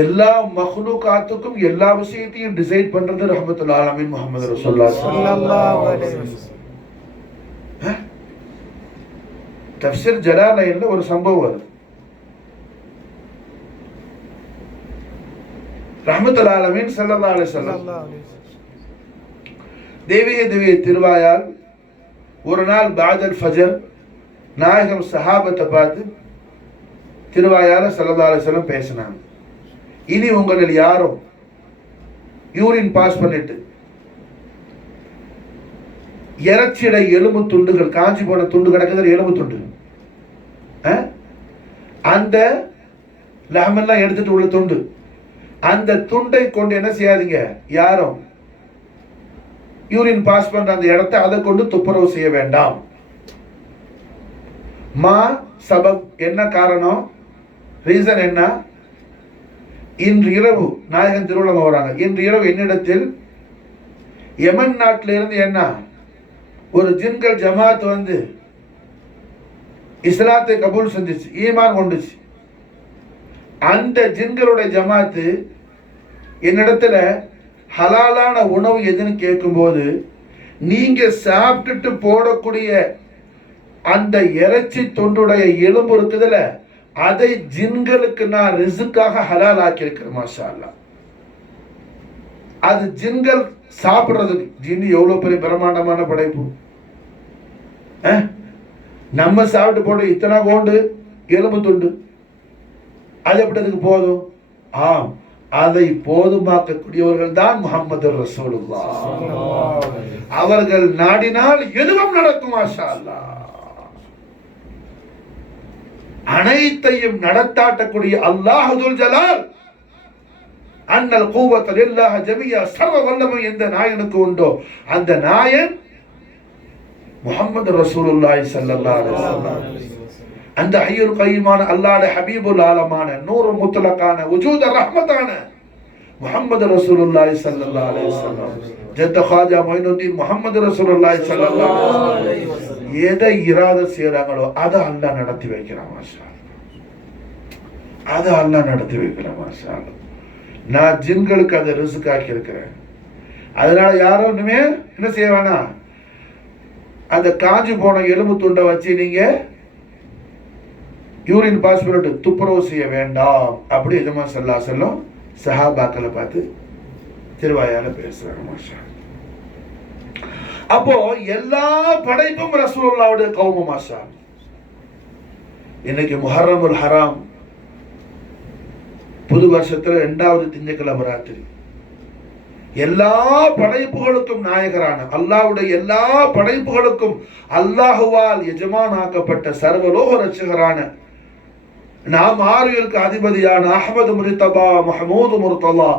எல்லா மக்லூகாத்துக்கும் எல்லா விஷயத்தையும் டிசைட் பண்றது ரஹ்மத்துல் ஆலமீன் முஹம்மது ரசூலுல்லாஹி ஸல்லல்லாஹு அலைஹி வஸல்லம். தஃப்சீர் ஜலாலைன்ல ஒரு சம்பவம் வருது. ரஹ்மத்துல் ஆலமீன் ஸல்லல்லாஹு அலைஹி வஸல்லம் தேவிய திருவாயால் ஒரு நாள் பாதல் ஃபஜர் நாயகம் சஹாபத்தை பார்த்து திருவாயால ஸல்லல்லாஹு அலைஹி வஸல்லம் பேசினாங்க. இனி உங்களில் யாரும் யூரின் பாஸ் பண்ணிட்டு இறைச்சிடை எலும்பு துண்டுகள் காஞ்சி போன துண்டு கிடக்குது, எலும்பு துண்டு, அந்த லஹமெல்லாம் எடுத்துட்டு உள்ள துண்டு, அந்த துண்டை கொண்டு என்ன செய்யாதீங்க, யாரும் யூரின் பாஸ் பண்ற அந்த இடத்தை அதை கொண்டு துப்புரவு செய்ய வேண்டாம். மா சபப் என்ன காரணம், ரீசன் என்ன? இன்று இரவு நாயகன் திருவிழா வராங்க. இன்று இரவு என்னிடத்தில் யமன் நாட்டிலிருந்து என்ன ஒரு ஜின்கள் ஜமாத் வந்து இஸ்லாத்தை கபூல் செஞ்சிச்சு, ஈமான் கொண்டுச்சு. அந்த ஜின்களுடைய ஜமாத்து என்னிடத்துல ஹலாலான உணவு எதுன்னு கேட்கும்போது நீங்க சாப்பிட்டுட்டு போடக்கூடிய அந்த இறைச்சி தொண்டுடைய எலும்பு இருக்குதுல அதை ஜின்களுக்கு நான் ரிஸ்க்காக ஹலால் ஆக்கி இருக்கிறேன். மாஷா அல்லாஹ். அது ஜின்கள் சாப்பிடுறதுக்கு. ஜின் எவ்வளவு பெரிய பிரம்மாண்டமான படைப்பு. நம்ம சாப்பிட்டு போட்டு இத்தனை கோண்டு எலும்பு துண்டு, அது எப்படி அதுக்கு போதும்? ஆம், அதை போதுமாக்கக்கூடியவர்கள் தான் முஹம்மது ரசூலுல்லாஹ். அவர்கள் நாடினால் எதுவும் நடக்கும். மாஷா அல்லாஹ். அனைத்தையும் நடத்தாட்டக்கூடிய அல்லாஹ் துல் ஜலால், அன்னல் குவத லில்லாஹ் ஜமியா, சர்வ வல்லமை எந்த நாயனுக்கு உண்டோ அந்த நாயன் முஹம்மது ரசூலுல்லாஹி ஸல்லல்லாஹு அலைஹி வஸல்லம். அந்த ஹய்யுல் கய்யூமான அல்லாஹ்வுடைய ஹபீபுல் ஆலமான நூறு முத்லகான வஜூத ரஹ்மத்தான முஹம்மது ரசூலுல்லாஹி ஸல்லல்லாஹு அலைஹி வஸல்லம், ஜத்த ख्वाजा மொயினுத்தீன் முஹம்மது ரசூலுல்லாஹி ஸல்லல்லாஹு அலைஹி வஸல்லம் எதை இராத செய்றாங்களோ அதை அல்லாஹ் நடத்தி வைக்கிறான். மாஷா அல்லாஹ், அதை அல்லாஹ் நடத்தி வைக்கிறான். மாஷா அல்லாஹ். நான் ஜின்களுக்கு அதை ரிஸ்க் ஆக்கி இருக்கிறேன். அதனால யாரும் இனிமே என்ன செய்ய வேணாம், அந்த காஞ்சி போன எலும்பு துண்டை வச்சு நீங்க யூரின் பாஸ் பண்ணிட்டு துப்புரவு செய்ய வேண்டாம் அப்படி எஜமான் ஸல்லல்லாஹு அலைஹி வஸல்லம் சஹாபாக்களை பார்த்து திருவாயால பேசுறாங்க. மாஷா. அப்போ எல்லா படைப்பும் ரசூலுல்லாஹ்வுடைய கௌமு. மாஷா. இன்னைக்கு முஹர்ரமுல் ஹராம், புது வருஷத்துல 2வது திங்கட்கிழமை ராத்திரி. எல்லா படைப்புகளுக்கும் நாயகரான அல்லாஹ்வுடைய எல்லா படைப்புகளுக்கும் அல்லாஹுவால் எஜமானாக்கப்பட்ட சர்வலோக ரட்சகரான நாம் ஆறுவருக்கு அதிபதியான அஹ்மது முர்தபா மஹமூது முர்தலா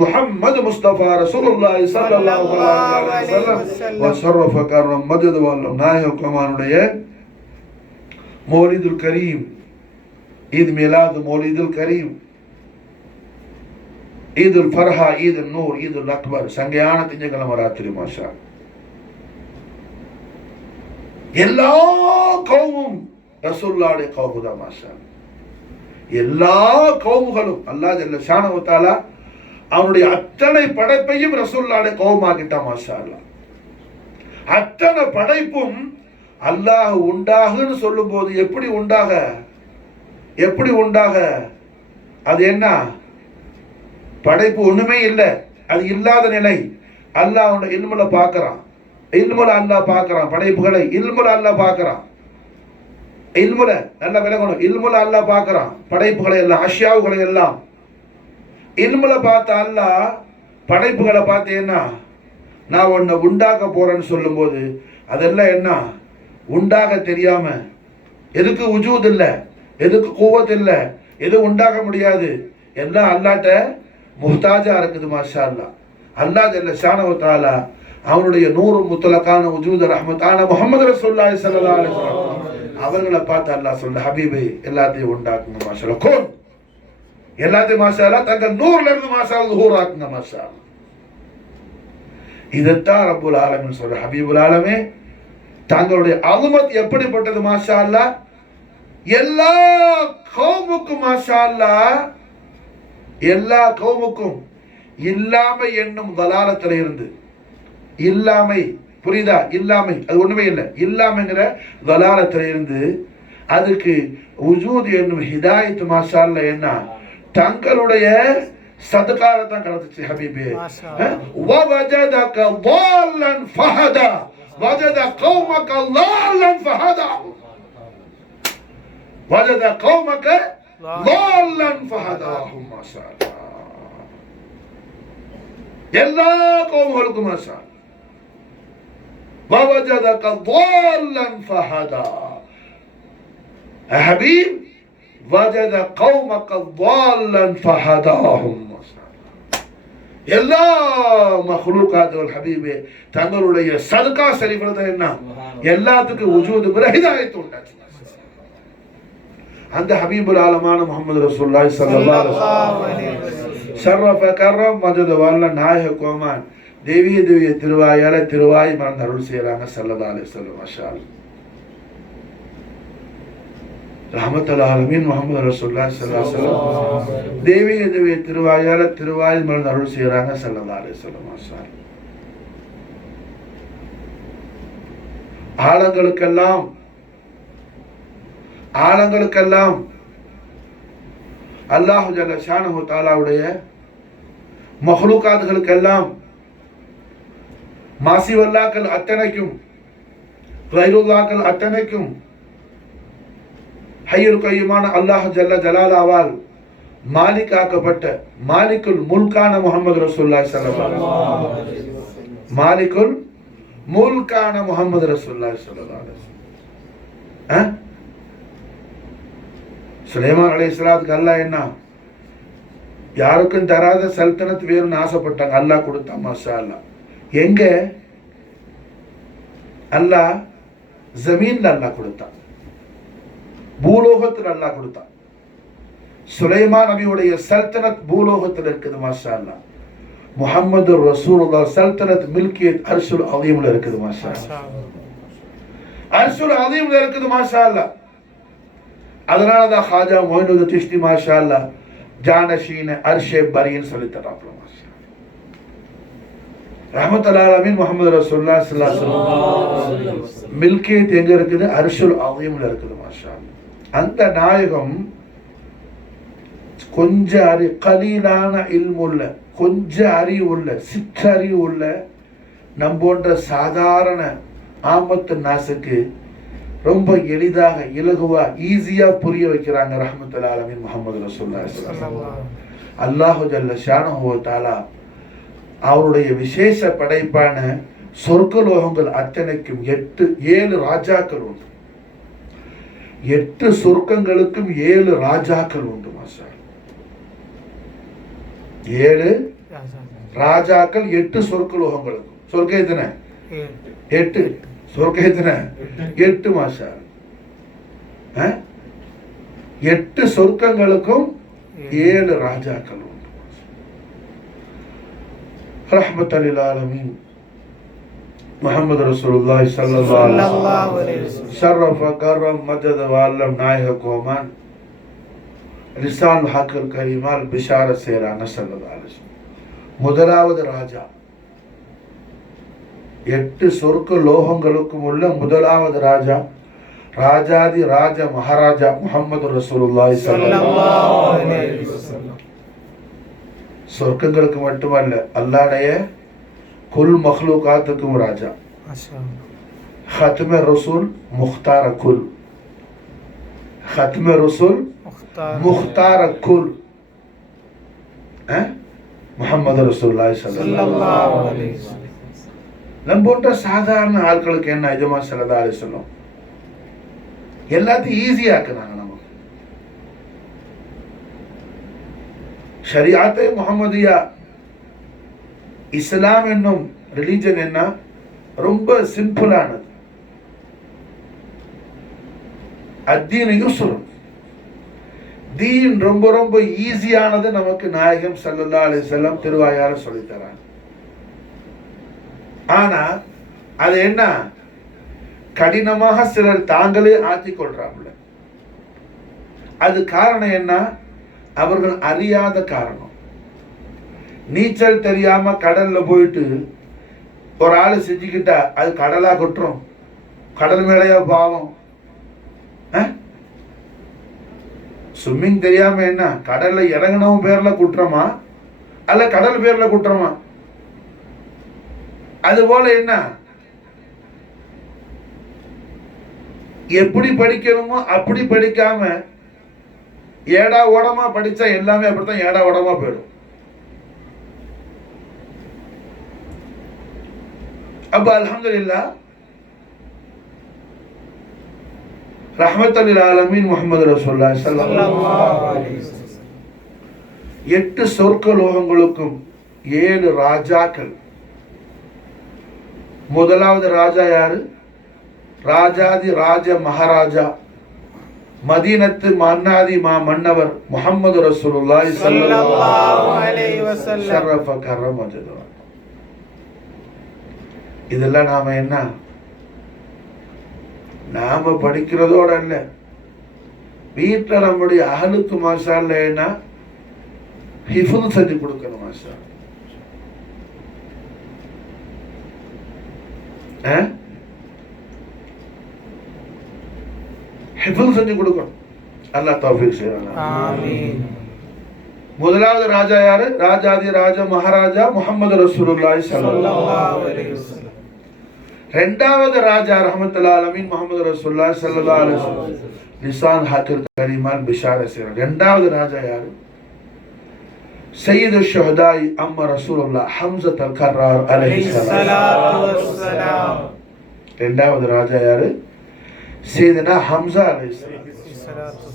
முஹம்மது முஸ்தபா ரசூலுல்லாஹி ஸல்லல்லாஹு அலைஹி வஸல்லம் வஷரஃப கர்ரம் மஜது வல்லம் நாயகமானுடைய மௌலிதுல் கரீம், ஈத் மிலாது மௌலிதுல் கரீம், ஈதுல் ஃபர்ஹா, ஈதுல் நூர், ஈதுல் அக்பர், சங்கையான திங்கட்கிழமை ராத்திரி. மாஷா. எல்லா கௌமும் ரசூலுல்லாஹ்வுடைய கௌமு தான். மாஷா. எல்லா கௌமுகளும் அல்லாஹ் ஜல்ல ஷானஹு வ தஆலா அவனுடைய அத்தனை படைப்பையும் ரசூலுல்லாஹ்வுடைய கௌமாக்கிட்டான். மாஷா அல்லாஹ். அத்தனை படைப்பும் அல்லாஹ் உண்டாகுன்னு சொல்லும் போது எப்படி உண்டாக, எப்படி உண்டாக, அது என்ன படைப்பு? ஒண்ணுமே இல்லை, அது இல்லாத நிலை. அல்லாஹ் அவனுடைய இல்முல பார்க்கறான். இல்முல அல்லாஹ் பார்க்கறான் படைப்புகளை. இல்முல அல்லாஹ் பார்க்கறான். இல்முல நல்ல விளங்கணும். இல்முல அல்லாஹ் பார்க்கறான் படைப்புகளை எல்லாம், அஷ்யாவுகளை எல்லாம். இல்முல பார்த்த அல்லாஹ் படைப்புகளை பார்த்து என்ன, நான் உன்னை உண்டாக்க போறேன்னு சொல்லும் போது அதெல்லாம் என்ன உண்டாக தெரியாம, எதுக்கு உஜூத் இல்லை, எதுக்கு குவத் இல்லை, எது உண்டாக முடியாது, எல்லாம் அல்லாட்ட முஹ்தாஜா இருக்குது. மாஷா அல்லாஹ். அல்லாஹ் ஜல்ல ஷானஹு வ தஆலா அவனுடைய நூறு முத்லகான வஜூத ரஹ்மத்தான முஹம்மது ரசூலுல்லாஹி ஸல்லல்லாஹு அலைஹி வஸல்லம் அவர்களை பார்த்து அல்லாஹ் சொல்ல, ஹபீபே எல்லாத்தையும் உண்டாக்குங்க. மாஷா அல்லாஹ். கோன் எல்லாத்தையும் மாஷா அல்லாஹ் தங்கள் நூர்ல இருந்து மாஷா அல்லாஹ் ظهور ஆக்குங்க. மாஷா அல்லாஹ். இதத்தான் ரப்புல் ஆலமீன் சொல்ற, ஹபீபுல் ஆலமே தங்களுடைய அலுமத் எப்படிப்பட்டது. மாஷா அல்லாஹ். எல்லா கௌமுக்கும் மாஷா அல்லாஹ், எல்லா கௌமுக்கும் இல்லாமை என்னும் தலாலத்தில் இருந்து, இல்லாமை புரியுதா, இல்லாமை அது ஒண்ணுமே இல்லை, இல்லாமைங்கிற தலாலத்தில் இருந்து அதுக்கு உஜூத் என்னும் ஹிதாயத் மாஷா அல்லாஹ் என்ன தங்களுடைய சதகால தான் கடந்துச்சு. ஹபீபே வவஜதக ضالًا فهدى وجد قومك ضالًا فهدى وجد قومك ضالًا فهداهم. மாஷா அல்லாஹ். எல்லா கௌமுகளுக்கும் மாஷா அல்லாஹ். ووجدك ضالًا فهدى. حبيب وجد قومك ضالًا فهداهم. எல்லா மஹ்லூகாத்துல் ஹபீபே தங்களுடைய சதகா ஷரீஃப்ல தான் என்ன எல்லாத்துக்கும் வஜூத் ஹிதாயத் உண்டாச்சு. அந்த ஹபீபுல் ஆலமான முஹம்மது ரசூலுல்லாஹி ஸல்லல்லாஹு அலைஹி வஸல்லம் ஷரஃப கர்ரம் மஜது வல்ல நாயக கோமான் தேவிய தேவிய திருவாயால திருவாய் மறந்து அருள் செய்யறாங்க. ஸல்லல்லாஹு அலைஹி வஸல்லம். மாஷா அல்லாஹ். ரஹ்மத்துல் ஆலமீன் முஹம்மது ரசூலுல்லாஹி ஸல்லல்லாஹு அலைஹி வஸல்லம் தேவிய தேவிய திருவாயால திருவாய் மறந்து அருள் செய்யறாங்க. ஸல்லல்லாஹு அலைஹி வஸல்லம். மாஷா அல்லாஹ். ஆலங்களுக்கெல்லாம் அல்லாஹ் ஜல்ல ஷானஹு தஆலாவுடைய மஹ்லூகாத்துகளுக்கெல்லாம் மாசிவல்லாக்கள் அத்தனைக்கும் கைருல்லாக்கள் அத்தனைக்கும் ஹய்யுல் கய்யூமான அல்லாஹ் ஜல்ல ஜலாலாவால் மாலிக்காக்கப்பட்ட மாலிக்குல் முல்கான முஹம்மது ரசூலுல்லாஹி ஸல்லல்லாஹு அலைஹி வஸல்லம் மாலிக்குல் முல்கான முஹம்மது ரசூலுல்லாஹி ஸல்லல்லாஹு அலைஹி வஸல்லம். சுலைமான் அலைஹிஸ்ஸலாத்துக்கு அல்லாஹ் என்ன யாருக்கும் தராத சல்தனத் வேணும்னு ஆசைப்பட்டாங்க, அல்லாஹ் கொடுத்தான். மாஷா அல்லாஹ். எங்க அல்லாஹ் ஜமீன்ல அல்லாஹ் கொடுத்தான், பூலோகத்தில் அல்லாஹ் கொடுத்தான். சுலைமான் நபியுடைய சல்தனத் பூலோகத்தில் இருக்குது. மாஷா அல்லாஹ். முஹம்மது ரசூலுல்லாஹ் சல்தனத் மில்கியத் அர்ஷுல் அதீம்ல இருக்குது. மாஷா அல்லாஹ். அர்ஷுல் அதீம்ல இருக்குது. மாஷா அல்லாஹ். அதனால தான் ஹாஜா மொயினுddin சிஷ்தி மாஷா அல்லாஹ் ஜானஷீன அர்ஷே பரீன் சொல்லி தராப்ல. மாஷா ரஹ்மத்துல்லாஹி அலைஹி முஹம்மது ரசூலுல்லாஹ் ஸல்லல்லாஹு அலைஹி வஸல்லம் மில்கியத் எங்க இருக்குது? அர்ஷுல் அதீம்ல இருக்குது. மாஷா அல்லாஹ். அந்த நாயகம் கொஞ்சம் கலீலான இல்முள்ள, கொஞ்சம் அறிவுள்ள, சிற்றறிவு உள்ள நம் போன்ற சாதாரண ஆமத்து நாசுக்கு ரொம்ப எளிதாக இலகுவா ஈஸியா புரிய வைக்கிறாங்க. ரஹ்மத்துல்லாஹி அலைஹி முஹம்மது ரசூலுல்லாஹி ஸல்லல்லாஹு அலைஹி வஸல்லம். அல்லாஹு ஜல்ல ஷானஹு வ தஆலா அவருடைய விசேஷ படைப்பான சொர்க்கலோகங்கள் அத்தனைக்கும் 7 ராஜாக்கள் உண்டு. 8 சொர்க்கங்களுக்கும் 7 ராஜாக்கள் உண்டு. மாஷா 7 ராஜாக்கள் 8 சொர்க்கலோகங்களுக்கும். சொர்க்கம் எத்தனை? 8. சொர்க்கம் எத்தனை? 8. மாஷா 8 சொர்க்கங்களுக்கும் 7 ராஜாக்கள் உண்டு. ரஹ்மத்துல் லில் ஆலமீன் முஹம்மது ரசூலுல்லாஹி ஸல்லல்லாஹு அலைஹி வஸல்லம் ஷரஃப கரம் மஜத வஅல்லம் நாயக கோமான் ரிசால் ஹக்கல் கரீமால் பிஷார சேரான ஸல்லல்லாஹு அலைஹி வஸல்லம். முதலாவது ராஜா, 8 சொர்க்க லோகங்களுக்கும் உள்ள முதலாவது ராஜா, ராஜாதி ராஜ மகாராஜா முஹம்மது ரசூலுல்லாஹி ஸல்லல்லாஹு அலைஹி வஸல்லம். சொர்க்கங்களுக்கு மட்டுமல்ல, அல்லாஹ்வுடைய குல் மக்லூகாத்துக்கும் ராஜா. खत्म रसूल मुख्तार कुल, खत्म रसूल मुख्तार कुल முஹம்மது ரசூலுல்லாஹி ஸல்லல்லாஹு அலைஹி வஸல்லம். நம்ம போன்ற சாதாரண ஆட்களுக்கு என்ன எஜமா ஸல்லல்லாஹு அலைஹி வஸல்லம் எல்லாத்தையும் ஈஸியா ஆக்குனாங்க. நமக்கு ஷரீஅத்தே முஹம்மதியா இஸ்லாம் என்னும் ரிலிஜன் என்ன ரொம்ப சிம்பிளானது. அத்தீன் யுஸ்ர், தீன் ரொம்ப ரொம்ப ஈஸியானது. நமக்கு நாயகம் ஸல்லல்லாஹு அலைஹி வஸல்லம் திருவாயார சொல்லி தராங்க. ஆனா அது என்ன கடினமாக சிலர் தாங்களே ஆக்கிக் கொள்றாங்க. அது காரணம் என்ன? அவர்கள் அறியாத காரணம். நீச்சல் தெரியாம கடல்ல போயிட்டு ஒரு ஆளு செஞ்சுக்கிட்டா அது கடலா குற்றம், கடல் மேலையா பாவம். ஸ்விம்மிங் தெரியாம என்ன கடல்ல இறங்கினவன் பேர்ல குற்றமா அல்ல கடல் பேர்ல குற்றமா? அது போல என்ன எப்படி படிக்கணுமோ அப்படி படிக்காம ஏடா ஓடமா படிச்சா எல்லாமே அப்படித்தான் ஏடா ஓடமா போயிடும். அப்ப அல்ஹம்துலில்லாஹ் ரஹ்மத்துல் லில் ஆலமீன் முஹம்மது ரசூலுல்லாஹி ஸல்லல்லாஹு அலைஹி வஸல்லம். 8 சொர்க்க லோகங்களுக்கும் 7 ராஜாக்கள். முதலாவது ராஜா யாரு? ராஜாதி ராஜ மகாராஜா மதீனத்து மன்னாதி மா மன்னவர் முஹம்மது ரசூலுல்லாஹி ஸல்லல்லாஹு அலைஹி வஸல்லம். ஷரஃப கரம் மஜத. இதெல்லாம் நாம என்ன நாம படிக்கிறதோட இல்ல, வீட்டுல நம்முடைய அஹலுக்கு மாஷா அல்லாஹ் என்ன ஹிஃப்ஸ் செஞ்சு கொடுக்கணும். மாஷா ஹிஃப்ஸ் செஞ்சு கொடுக்கணும். அல்லாஹ் தௌஃபீக் செய்வானா. ஆமீன். முதலாவது ராஜா யாரு? ராஜாதி ராஜா மகாராஜா முஹம்மது ரசூலுல்லாஹி ஸல்லல்லாஹு அலைஹி வஸல்லம். இரண்டாவது ராஜா ரஹ்மத்துல் ஆலமீன் முஹம்மது ரசூலுல்லாஹி ஸல்லல்லாஹு அலைஹி வஸல்லம் லிசான் ஹாக்கிர் கரீமான் பிஷார செய்றார். இரண்டாவது ராஜா யாரு? சையது ஷுஹதாய் அம்ம ரசூலுல்லாஹ் ஹம்ஸத் அல் கர்ரார் அலைஹிஸ்ஸலாத்து வஸ்ஸலாம். இரண்டாவது ராஜா யாரு? சையதுனா ஹம்ஸா அலைஹிஸ்ஸலாத்து வஸ்ஸலாம்.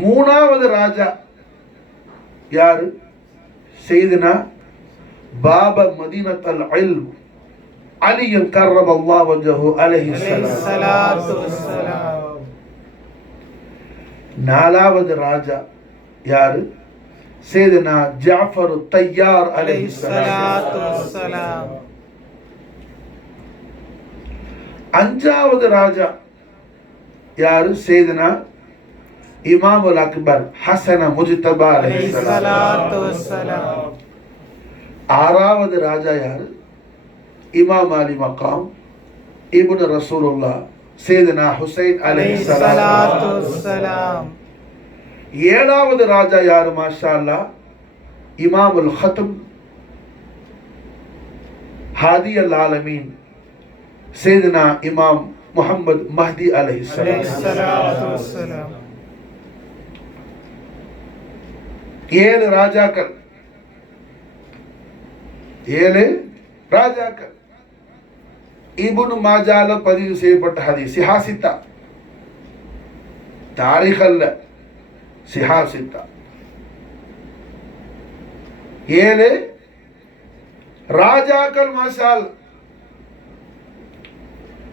மூணாவது ராஜா யாரு? சையதுனா பாப மதீனத்துல் இல்ம் அலி கர்ரமல்லாஹு வஜஹு அலைஹிஸ்ஸலாத்து வஸ்ஸலாம். நாலாவது ராஜா யாரு? சையதுனா ஜாஃபர் தையார் அலைஹிஸ்ஸலாத்து வஸ்ஸலாம். அஞ்சாவது ராஜா யாரு? சையதுனா இமாமுல் அக்பர் ஹசன முஜ்தபா அலைஹிஸ்ஸலாத்து வஸ்ஸலாம். ஆறாவது ராஜா யாரு? இமாம் அலி மகாம் இப்னு ரசூலுல்லாஹ் சையதுனா ஹுசைன் அலைஹிஸ்ஸலாத்து வஸ்ஸலாம். ஏழாவது ராஜா யாரு? மாஷா அல்லாஹ் இமாமுல் ஹத்ம் ஹாதி அல் ஆலமீன் சையதுனா இமாம் முஹம்மது மஹ்தி அலைஹிஸ்ஸலாத்து வஸ்ஸலாம். ஏழு ராஜாக்கள், ஏழு ராஜாக்கள். இப்னு மாஜால பதிவு செய்யப்பட்ட ஹதீஸ், சிஹாசித்தா, தாரீக் அல்ல, சிஹாசித்தா. ஏழு ராஜாக்கள். மாஷால்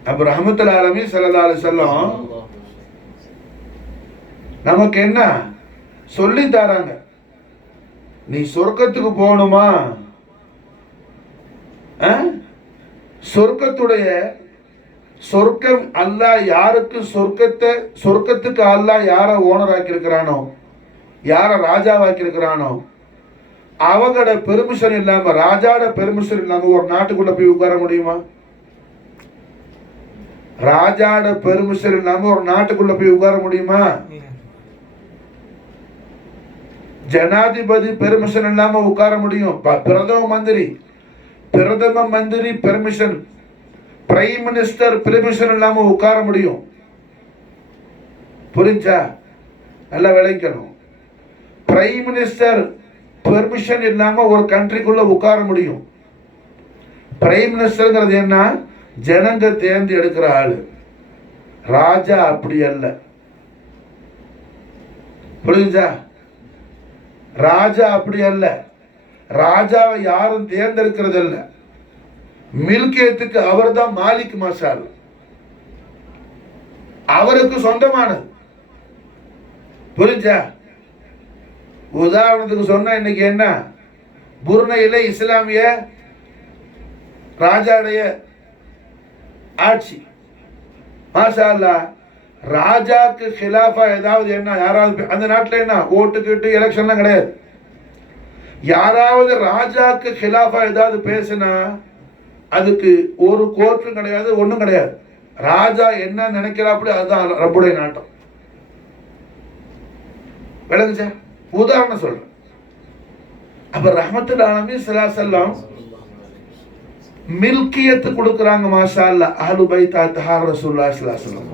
அப்ப ரஹ்மத்துல் ஆலமீன் ஸல்லல்லாஹு அலைஹி வஸல்லம் நமக்கு என்ன சொல்லி தராங்க? நீ சொர்க்கத்துக்கு போகணுமா? சொர்க்கத்துடைய சொர்க்கம் அல்லாஹ் யாருக்கு சொர்க்கத்துக்கு அல்லாஹ் யார ஓனர் ஆக்கி இருக்கிறானோ, யார ராஜாவாக்கி இருக்கிறானோ, அவங்களோட பெர்மிஷன் இல்லாம, ராஜாவோட பெர்மிஷன் இல்லாம ஒரு நாட்டுக்குள்ள போய் உட்கார முடியுமா? ராஜாவோட பெர்மிஷன் இல்லாம ஒரு நாட்டுக்குள்ள போய் உட்கார முடியுமா? ஜனாதிபதி பெர்மிஷன் இல்லாம உட்கார முடியும்? பிரதம மந்திரி பெர்மிஷன், பிரைம் மினிஸ்டர் பெர்மிஷன் இல்லாம உட்கார முடியும்? புரிஞ்சா? நல்லா விளைக்கணும். பிரைம் மினிஸ்டர் பெர்மிஷன் இல்லாம ஒரு கண்ட்ரிக்குள்ள உட்கார முடியும்? பிரைம் மினிஸ்டர்ங்கிறது என்ன? ஜனங்க தேர்ந்து எடுக்கிற ஆளு. ராஜா அப்படி அல்ல. புரிஞ்சா? ராஜா அப்படி அல்ல. ராஜாவை யாரும் தேர்ந்தெடுக்கிறது அல்ல. மில்கியத்துக்கு அவர் தான் மாலிக். மாஷால் அவருக்கு சொந்தமானது. புரிஞ்சா? உதாரணத்துக்கு சொன்னா இன்னைக்கு என்ன, புருனையில இஸ்லாமிய ராஜாவுடைய ஆட்சி. மாஷா அல்லாஹ், ராஜாக்கு ஹிலாஃபா ஏதாவது என்ன, யாராவது அந்த நாட்டில் என்ன ஓட்டுக்கிட்டு எலெக்ஷன்லாம் கிடையாது. யாராவது ராஜாக்கு ஹிலாஃபா ஏதாவது பேசினா அதுக்கு ஒரு கோர்ட்டும் கிடையாது, ஒன்றும் கிடையாது. ராஜா என்ன நினைக்கிறாப்படி அதுதான் ரப்புடைய நாட்டம். விளங்குச்சா? உதாரணம் சொல்றேன். அப்ப ரஹ்மத்துல் ஆலமீன் ஸல்லல்லாஹு அலைஹி வஸல்லம் மில்கியத்து கொடுக்குறாங்க. மாஷா அல்லாஹ், அஹ்லு பைத் அத்ஹார் ரசூலுல்லாஹி ஸல்லல்லாஹு அலைஹி வஸல்லம்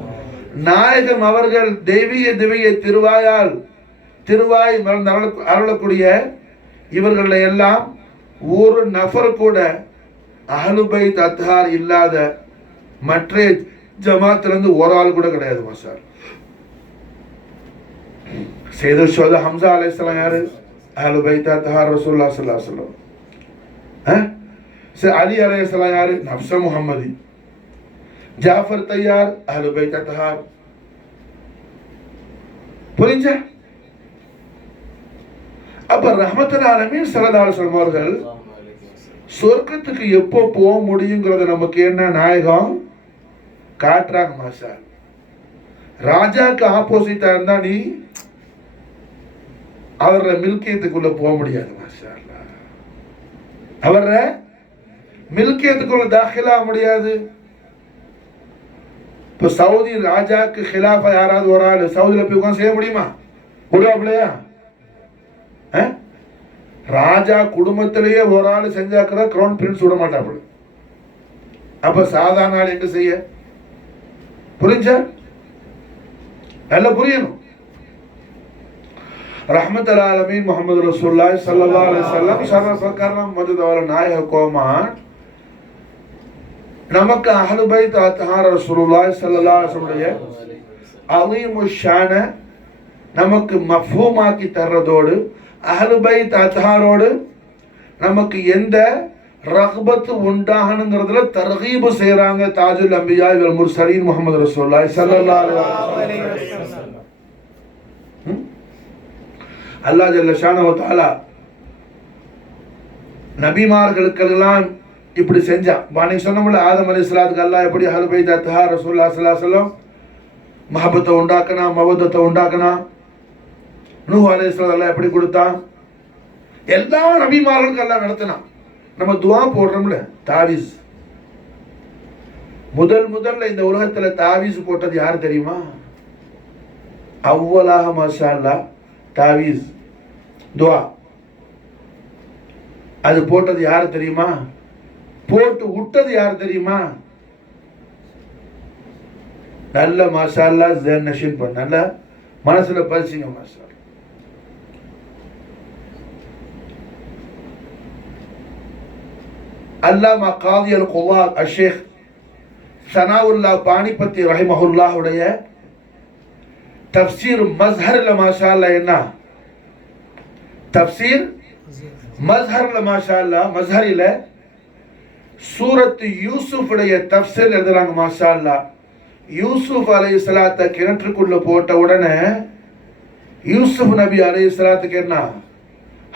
நாயகம் அவர்கள் தெய்வீக திருவாய் அருளக்கூடிய இவர்கள் எல்லாம் ஒரு நபர் கூட அஹ்லு பைத் அத்ஹார் இல்லாத மற்ற ஜமாத்துல இருந்து ஒரு ஆள் கூட கிடையாது. மாஷா சையது ஷுஹதா ஹம்ஸா அலைஹிஸ்ஸலாம் யாரு? அஹ்லு பைத் அத்ஹார் ரசூலுல்லாஹி ஸல்லல்லாஹு அலைஹி வஸல்லம். அலி அலைஹிஸ்ஸலாம் யாரு? நஃப்ஸ முஹம்மதி. ஜாஃபர் தையார் அஹ்லு பைத் அத்ஹார். புரிஞ்சா? அப்ப ரஹ்மத்துல் ஆலமீன் ஸல்லல்லாஹு அலைஹி வஸல்லம் அவர்கள் சொர்க்கத்துக்கு எப்போ போக முடியுங்கிறத நமக்கு என்ன நாயகம் காட்டுறாங்க. மாஷா ராஜாக்கு ஆப்போசிட்டா இருந்தா நீ அவர மில்கியத்துக்குள்ள போக முடியாது. மாஷா அல்லாஹ், அவர மில்கியத்துக்குள்ள தாখিলা முடியாது. இப்போ சவுதி ராஜாக்கு ஹிலாஃபா யாராவது ஒரு ஆள் சவுதியில் போய் உட்காந்து செய்ய முடியுமா? விடுவாப்லையா? ராஜா குடும்பத்திலேயே ஒரு ஆள் செஞ்சாக்குற கிரௌன் பிரின்ஸ் விட மாட்டாப்புல. அப்ப சாதாரண ஆள் எங்க செய்ய? புரிஞ்சா? நல்ல புரியணும். ரஹ்மத்துல் ஆலமீன் முஹம்மது ரசூலுல்லாஹி ஸல்லல்லாஹு அலைஹி வஸல்லம் ஷரஃப கர்ரம் மஜ்து வல நாயக கோமான் நமக்கு அஹ்லு பைத் அத்ஹார் ரசூலுல்லாஹி ஸல்லல்லாஹு அலைஹி வஸல்லம் அலீமு ஷான நமக்கு மஃபூமாக்கி தர்றதோடு அஹ்லு பைத் அத்ஹாரோடு நமக்கு எந்த ரஹ்பத்து உண்டாகணுங்கிறதுல தர்கீபு செய்யறாங்க தாஜுல் அம்பியா வல் முர்சலீன் முஹம்மது ரசூலுல்லாஹி ஸல்லல்லாஹு அலைஹி வஸல்லம். அல்லாஹ் ஜல்ல ஷானஹு தஆலா நபிமார்களுக்கெல்லாம் இப்படி செஞ்சான். பாணி சொன்னோம்ல, ஆதம் அலைஹிஸ்ஸலாத்துக்கு அல்லாஹ் எப்படி அஹ்லு பைத் அத்ஹார் ரசூலுல்லாஹி ஸல்லல்லாஹு அலைஹி வஸல்லம் மஹபத்தை உண்டாக்கினா, மவதத்தை உண்டாக்கினா. நூஹ் அலைஹிஸ்ஸலாம் அல்லாஹ் எப்படி கொடுத்தான்? எல்லா நபிமார்களுக்கும் அல்லாஹ் நடத்தினான். நம்ம துவா போடுறோம்ல, தாவீஸ். முதல்ல இந்த உலகத்துல தாவீஸ் போட்டது யார் தெரியுமா? அவ்வலாக மாஷா அல்லாஹ் தாவீஸ் துவா அது போட்டது யார் தெரியுமா? போட்டு விட்டது யார் தெரியுமா? நல்ல மாஷா அல்லாஹ் ஸஹன் நஷீன் பண்ண, நல்ல மனசுல பதிச்சிங்க மாஷா. அல்லாமா காதி அல் குவாத் அஷேக் சனாவுல்லா பானிபத்தி ரஹிமஹுல்லாஹ் உடைய தஃப்சீர் மஸ்ஹர்ல மாஷா அல்லாஹ் என்ன தஃப்சீர் மஸ்ஹர்ல மாஷா அல்லாஹ் மஸ்ஹரில சூரத் யூசுப் உடைய தஃப்சீர் எழுதுறாங்க மாஷா அல்லாஹ். யூசுப் அலைஹிஸ்ஸலாத்தை கிணற்றுக்குள்ள போட்ட உடனே யூசுப் நபி அலைஹிஸ்ஸலாத்துக்கு என்ன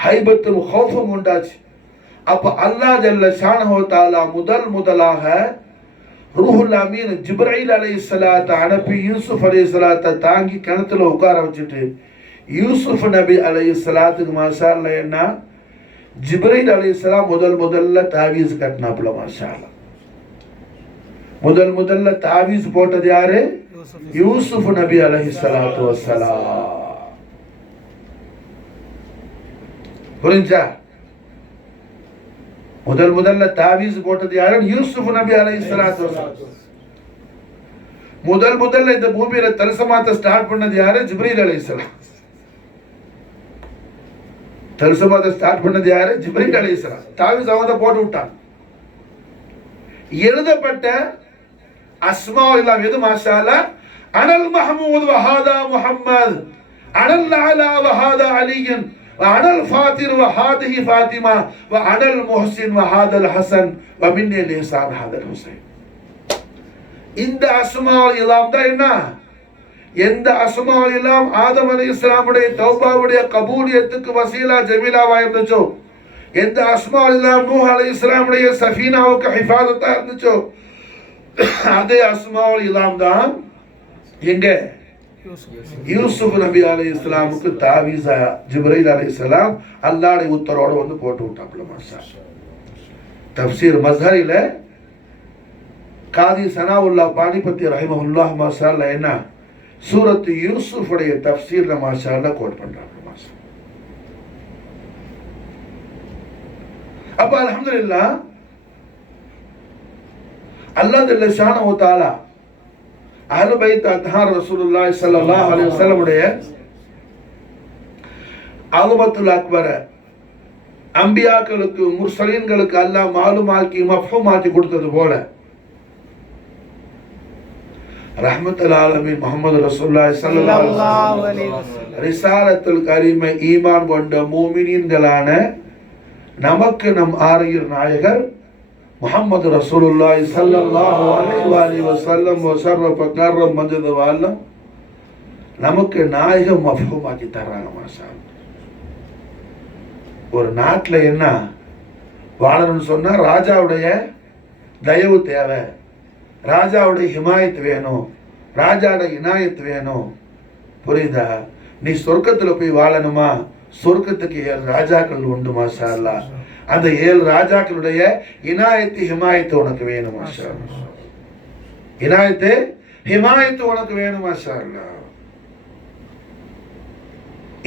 ஹைபத்தும் ஹௌஃபும் உண்டாச்சு. அப்ப அல்லாஹ் ஜல்ல ஷானஹு தஆலா முதலாக ரூஹுல் அமீன் ஜிப்ரீல் அலைஹிஸ்ஸலாத்தை அனுப்பி யூசுப் அலைஹிஸ்ஸலாத்தை தாங்கி கிணத்துல உட்கார வச்சுட்டு யூசுப் நபி அலைஹிஸ்ஸலாத்துக்கு மாஷா அல்லாஹ் என்ன ஜிப்ரீல் அலைஹிஸ்ஸலாம் முதல்ல தாவீஸ் கட்டினாப்புல மாஷா அல்லாஹ். முதல்ல தாவீஸ் போட்டது யாரு? யூசுப் நபி அலைஹிஸ்ஸலாத்து வஸ்ஸலாம். புரிஞ்சா? முதல்ல தாவீஸ் போட்டது யாரு? யூசுப் நபி அலைஹிஸ்ஸலாத்து வஸ்ஸலாம். முதல்ல இந்த பூமியில தல்சமாத்தை ஸ்டார்ட் பண்ணது யாரு? ஜிப்ரீல் அலைஹிஸ்ஸலாம். தல்சமாத்தை ஸ்டார்ட் பண்ணது யாரு? ஜிப்ரீல் அலைஹிஸ்ஸலாம். தாவீஸ் அவங்க போட்டு விட்டான். எழுதப்பட்ட அஸ்மா எல்லாம் எது மாஷா அல்லாஹ்? அனல் மஹமூத் வஹாதா முஹம்மத், அனல் அலா வஹாதா அலியன், وأنا الفاطر وهذه فاطمة وأنا المحسن وهذا الحسن ومني الإحسان هذا الحسين. இந்த அஸ்மாவுல் இலாம் தான் என்ன? எந்த அஸ்மாவுல் இலாம் ஆதம் அலைஹிஸ்ஸலாமுடைய தௌபாவுடைய கபூலியத்துக்கு வசீலா ஜமீலாவா இருந்துச்சோ, எந்த அஸ்மாவுல் இலாம் நூஹ் அலைஹிஸ்ஸலாமுடைய சஃபீனாவுக்கு ஹிஃபாதத்தா இருந்துச்சோ, அதே அஸ்மாவுல் இலாம் தான் எங்க யூசுப் நபி அலைஹிஸ்ஸலாமுக்கு தாவீஸா ஜிப்ரீல் அலைஹிஸ்ஸலாம் அல்லாஹ்வுடைய உத்தரவோட வந்து போட்டு விட்டாப்ல மாஷா. தஃப்சீர் மஸ்ஹரில காதி சனாவுல்லா பானிபத்தி ரஹிமஹுல்லாஹ் மாஷா அல்லாஹ் என்ன சூரத் யூசுப் உடைய தஃப்சீர்ல மாஷா அல்லாஹ் கோட் பண்றாங்க மாஷா. அப்ப அல்ஹம்துலில்லாஹ் அல்லாஹ் ஜல்ல ஷானஹு தஆலா அஹ்லு பைத் அத்ஹார் ரசூலுல்லாஹி ஸல்லல்லாஹு அலைஹி வஸல்லம் உடைய அலுமத்துல் அக்பர அம்பியாக்களுக்கு முர்சலீன்களுக்கு அல்லாஹ் மாலுமாக்கி மஃஹூமாக்கி கொடுத்தது போல ரஹ்மத்துல் ஆலமீன் முஹம்மது ரசூலுல்லாஹி ஸல்லல்லாஹு அலைஹி வஸல்லம் ரிசாலத்துல் கரீமை ஈமான் கொண்ட மூமினீன்களான நமக்கு நம் ஆரியர் நாயகர் முஹம்மது ரசூலுல்லாஹி ஸல்லல்லாஹு அலைஹி வஸல்லம் வஸர்ரஃப கர்ரம் மஜ்து வஅல்ல நமக்கு நாயகம் மஃஹூமாக்கி தர்றாங்க மாஷா. ஒரு நாட்டில் என்ன வாழணும்னு சொன்னா ராஜாவுடைய தயவு தேவை, ராஜாவுடைய ஹிமாயத் வேணும், ராஜாவுடைய இனாயத் வேணும். புரியுதா? நீ சொர்க்கத்துல போய் வாழணுமா? சொர்க்கத்துக்கு 7 ராஜாக்கள் உண்டு மாஷா அல்லாஹ். அந்த 7 ராஜாக்களுடைய இனாயத்து ஹிமாயத்து உனக்கு வேணும் மாஷா அல்லாஹ். இனாயத்து ஹிமாயத்து உனக்கு வேணும் மாஷா அல்லாஹ்.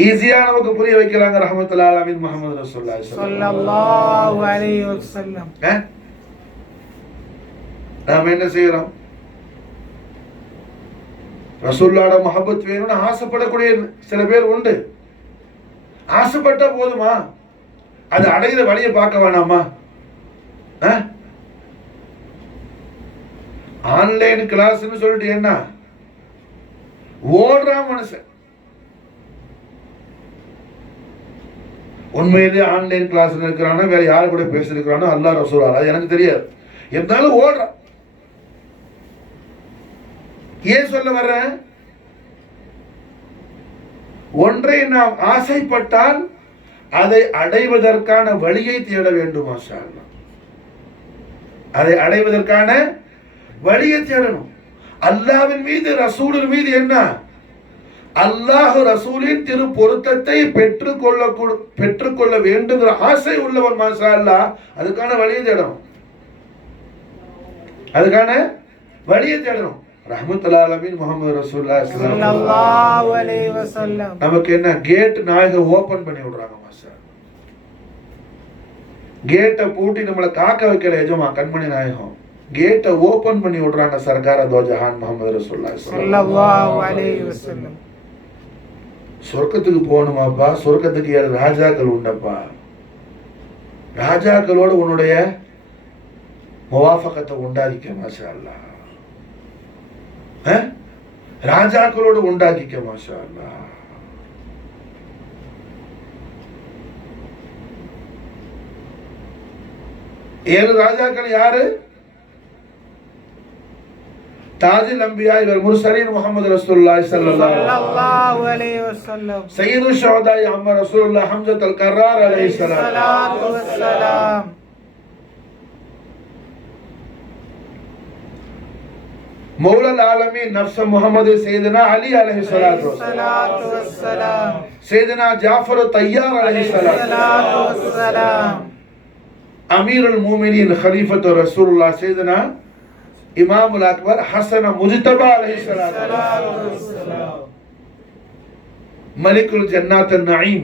ஈஸியா நமக்கு புரிய வைக்கிறாங்க ரஹ்மத்துல்லாஹி அலைஹி முஹம்மது ரசூலுல்லாஹி ஸல்லல்லாஹு அலைஹி வஸல்லம். நாம என்ன செய்யறோம்? ரசூலுல்லாஹோட முஹப்பத் வேணும்னு ஆசைப்படக்கூடிய சில பேர் உண்டு. ஆசைப்பட்டா போதுமா? அது அடையிற வழியை பார்க்க வேணாமா? ஆன்லைன் கிளாஸ்ன்னு சொல்லிட்டு என்ன ஓடுறான் மனுஷன். உண்மையிலே ஆன்லைன் கிளாஸ் இருக்கிறானா வேற யாரு கூட பேசிருக்கிறானோ அல்லாஹ் ரசூல் அது எனக்கு தெரியாது. இருந்தாலும் ஓடுறான். ஏன் சொல்ல வர்ற? ஒன்றை நாம் ஆசைப்பட்டால் அதை அடைவதற்கான வழியை தேட வேண்டும். மாஷா அல்லாஹ், அதை அடைவதற்கான வழியை தேடணும். அல்லாஹ்வின் மீது ரசூலின் மீது என்ன? அல்லாஹ் ரசூலின் திரு பொருத்தத்தை பெற்றுக்கொள்ள வேண்டுங்கிற ஆசை உள்ளவன் மாஷா அல்லாஹ் அதுக்கான வழியை தேடணும். அதுக்கான வழியை தேடணும். ரஹ்மத்துல்லாஹி அலைஹி முஹம்மது ரசூலுல்லாஹி ஸல்லல்லாஹு அலைஹி வஸல்லம் நமக்கு என்ன கேட் நாயகம் ஓபன் பண்ணி விடுறாங்க. மாஷா கேட்டை பூட்டி நம்மளை காக்க வைக்கிற எஜமா கண்மணி நாயகம் கேட்டை ஓபன் பண்ணி விடுறாங்க. சர்க்கார தோ ஜஹான் முஹம்மது ரசூலுல்லாஹி ஸல்லல்லாஹு அலைஹி வஸல்லம். சொர்க்கத்துக்கு போகணுமாப்பா? சொர்க்கத்துக்கு 7 ராஜாக்கள் உண்டப்பா. ராஜாக்களோடு உன்னுடைய முவாஃபகத்தை உண்டாக்கிக்க. மாஷா அல்லாஹ், ராஜாக்களோடு உண்டாக்கிக்க. மாஷா அல்லாஹ். ஏழு ராஜாக்கள் யாரு? தாஜுல் அம்பியா இவர் முர்சலீன் முஹம்மது ரசூலுல்லாஹி ஸல்லல்லாஹு அலைஹி வஸல்லம். சய்யிது ஷுஹதா அம்ம ரசூலுல்லாஹ் ஹம்ஸத் அல் கர்ரார் அலைஹி ஸலாத்து வஸ்ஸலாம். மௌலல் ஆலமீன் நஃப்ஸ் முஹம்மது சையதுனா அலி அலைஹி ஸலாத்து வஸ்ஸலாம். சையதுனா ஜாஃபர் தய்யார் அலைஹி ஸலாத்து வஸ்ஸலாம். அமீருல் முஃமினீன் खलीफत रसूलुल्लाह सैयदना इमामुल अकबर हसन मुजतबा अलैहिस्सलाम. मलिकुल जन्नत नईम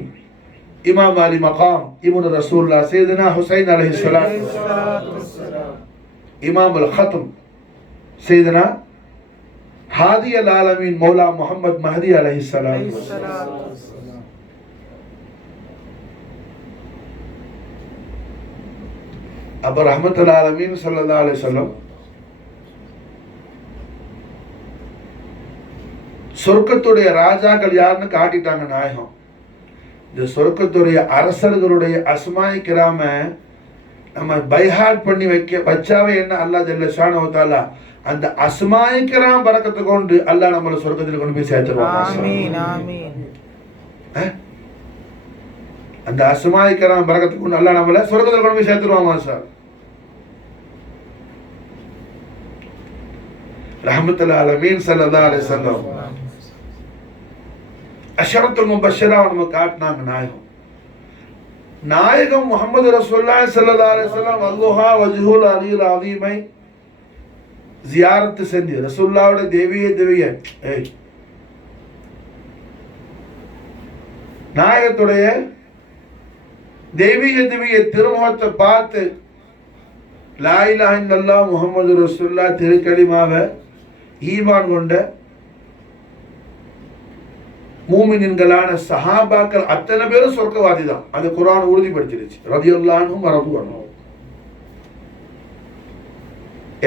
इमाम अली मकाम इब्न रसूलुल्लाह सैयदना हुसैन अलैहिस्सलाम. इमामुल खत्म सैयदना हादी अल आलमीन मौला मोहम्मद महदी अलैहिस्सलाम. अब रहमतुल्लाह आलमीन सल्लल्लाहु अलैहि वसल्लम சொர்க்கத்துடைய ராஜாக்கள் யாருன்னு காட்டிட்டாங்க நாயகம். இந்த சொர்க்கத்துடைய அரசர்களுடைய அஸ்மாய் கிராம நம்ம பைஹாட் பண்ணி வச்சாவே என்ன அல்லாஹ் ஜல்ல ஷானஹு தஆலா அந்த அஸ்மாய் கிராம் பரக்கத்தை கொண்டு அல்லாஹ் நம்மள சொர்க்கத்துல கொண்டு போய் சேர்த்துருவான். ஆமீன் ஆமீன். அந்த அஸ்மாய் கிராம் பரக்கத்தை கொண்டு அல்லாஹ் நம்மள சொர்க்கத்துல கொண்டு போய் சேர்த்துருவான். மாஷா रहमतुल्लाह आलमीन सल्लल्लाहु अलैहि वसल्लम अशरतुल मुबश्शिरा நம்ம காட்டினாங்க நாயகம். நாயகம் முஹம்மது ரசூலுல்லாஹி ஸல்லல்லாஹு அலைஹி வஸல்லம் அல்லாஹ் வஜ்ஹுல் அலில் அஸீமை ஜியாரத் செஞ்சு ரசூலுல்லாஹ்வோட தேவிய நாயகத்துடைய தேவிய திருமுகத்தை பார்த்து லா இலாஹ இல்லல்லாஹ் முஹம்மது ரசூலுல்லாஹ் திருக்கலிமாவை ஈமான் கொண்ட மூமின்களான சஹாபாக்கள் அத்தனை பேரும் சொர்க்கவாதி தான். அது குர்ஆன் உறுதிப்படுத்திடுச்சு. ரலியல்லாஹு அன்ஹும் வரது அன்ஹும்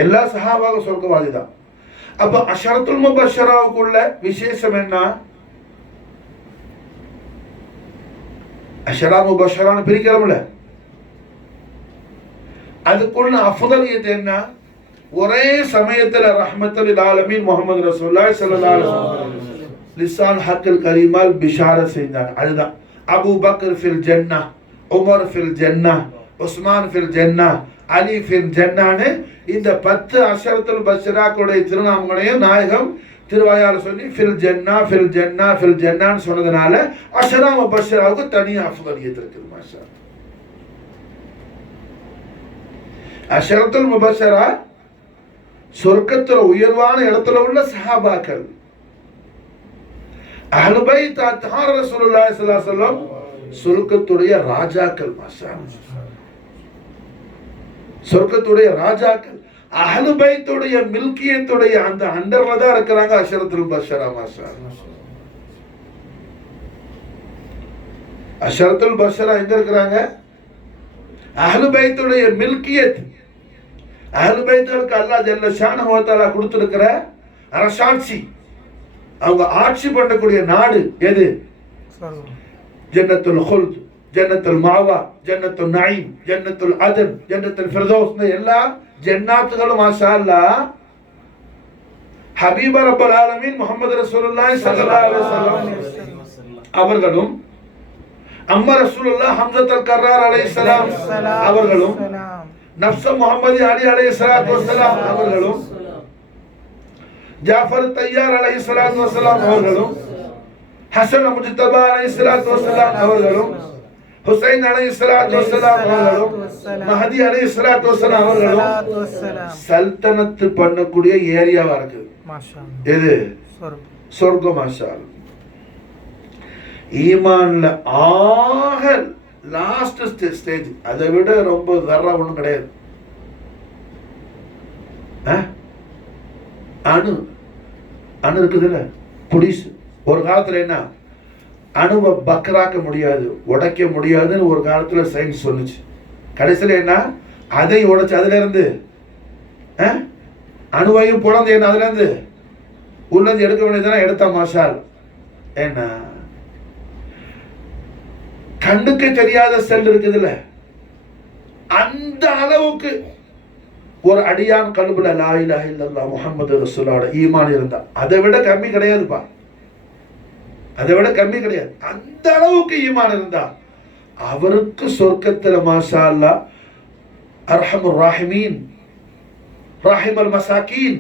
எல்லா சஹாபாக்களும் சொர்க்கவாதி தான். அப்ப அஷரத்துல் முபஷ்ஷராவுக்குள்ள விசேஷம் என்ன? அஷரா முபஷ்ஷரான்னு பிரிக்கிறோம்ல, அதுக்குள்ள அஃதலியத் என்ன? ஒரே சமயத்துல ரஹ்மத்துல் ஆலமீன் முஹம்மது ரசூலுல்லாஹி ஸல்லல்லாஹு அலைஹி வஸல்லம் லிசான் ஹக்கில் கரீமால் பிஷாரத் செஞ்சாங்க. அதுதான் அபூ பக்கர் ஃபில் ஜன்னah, உமர் ஃபில் ஜன்னah, உஸ்மான் ஃபில் ஜன்னah, அலி ஃபில் ஜன்னான்னு இந்த 10 அஷரத்துல் பஷ்ஷராக்களுடைய திருநாமங்களையும் நாயகம் திருவாயால சொல்லி ஃபில் ஜன்னா ஃபில் ஜன்னா ஃபில் ஜன்னான்னு சொன்னதுனால அஷரா முபஷ்ஷராவுக்கு தனி அஃதலியத் இருக்குது. மாஷா அஷரத்துல் முபஷ்ஷரா சொர்க்கத்துல உயர்வான இடத்துல உள்ள சஹாபாக்கள். அஹ்லு பைத் அத்ஹார் ரசூலுல்லாஹி ஸல்லல்லாஹு அலைஹி வஸல்லம் சொர்க்கத்துடைய ராஜாக்கள். மாஷா அல்லாஹ், சொர்க்கத்துடைய ராஜாக்கள். அஹ்லு பைத்துடைய மில்கியத்துடைய அந்த அண்டர்ல தான் இருக்கிறாங்க அஷரத்துல் பஷரா. மாஷா அல்லாஹ், அஷரத்துல் பஷரா எங்க இருக்கிறாங்க? அஹ்லு பைத்துடைய மில்கியத். அஹ்லு பைத்துக்கு அல்லாஹ் ஜல்ல ஷானஹு வ தஆலா கொடுத்திருக்கிற அரசாட்சி, அவங்க ஆட்சி பண்ணக்கூடிய நாடு எது? ஜன்னத்துல் ஹுல்த், ஜன்னத்துல் மாவா, ஜன்னத்துல் நயீம், ஜன்னத்துல் அதன், ஜன்னத்துல் ஃபிர்தௌஸ், எல்லா ஜன்னாத்துகளும் மாஷா அல்லாஹ் ஹபீப ரப்பல் ஆலமீன் முஹம்மது ரசூலுல்லாஹி ஸல்லல்லாஹு அலைஹி வஸல்லம் அவர்களும், அம்மா ரசூலுல்லாஹ் ஹம்ஸத்துல் கர்ரார் அலைஹிஸ்ஸலாம் அவர்களும், நஃப்ஸ முஹம்மதி அலி அலைஹிஸ்ஸலாத்து வஸ்ஸலாம் அவர்களும், ஜாஃபர் தையார் அலைஹிஸ்ஸலாத்து வஸ்ஸலாம் அவர்களும், ஹசன் முஜ்தபா அலைஹிஸ்ஸலாத்து வஸ்ஸலாம் அவர்களும், ஹுசைன் அலைஹிஸ்ஸலாத்து வஸ்ஸலாம் அவர்களும், மஹதி அலைஹிஸ்ஸலாத்து வஸ்ஸலாம் அவர்களும் சல்தனத் பண்ணக்கூடிய ஏரியாவா இருக்குது. எது? சொர்க்கம். மாஷா அல்லாஹ். ஈமான்ல ஆக லாஸ்ட் ஸ்டேஜ், அதை விட ரொம்ப தர்றா ஒண்ணும் கிடையாது. அணு அணு இருக்குதுல்ல, புடிஸ். ஒரு காலத்துல என்ன, அணுவை பக்கராக்க முடியாது, உடைக்க முடியாதுன்னு ஒரு காலத்துல சயின்ஸ் சொன்னுச்சு. கடைசியில் என்ன, அதை உடைச்சு அதுல இருந்து அணுவையும் புலந்து என்ன அதுல இருந்து உள்ளது எடுக்க வேண்டியதுனா எடுத்தா. மாஷால் என்ன, கண்ணுக்கு தெரியாத செல் இருக்குதுல்ல, அந்த அளவுக்கு ஒரு அடியான் கல்புல லா இலாஹ இல்லல்லாஹ் முஹம்மது ரசூலுல்லாஹ் ஈமான் இருந்தா அதை விட கம்மி கிடையாதுப்பா, அதை விட கம்மி கிடையாது. அந்த அளவுக்கு ஈமான் இருந்தா அவருக்கு சொர்க்கத்தில் மாஷா அல்லாஹ் அர்ஹமுர் ராஹிமீன், ராஹிமல் மசாகீன்,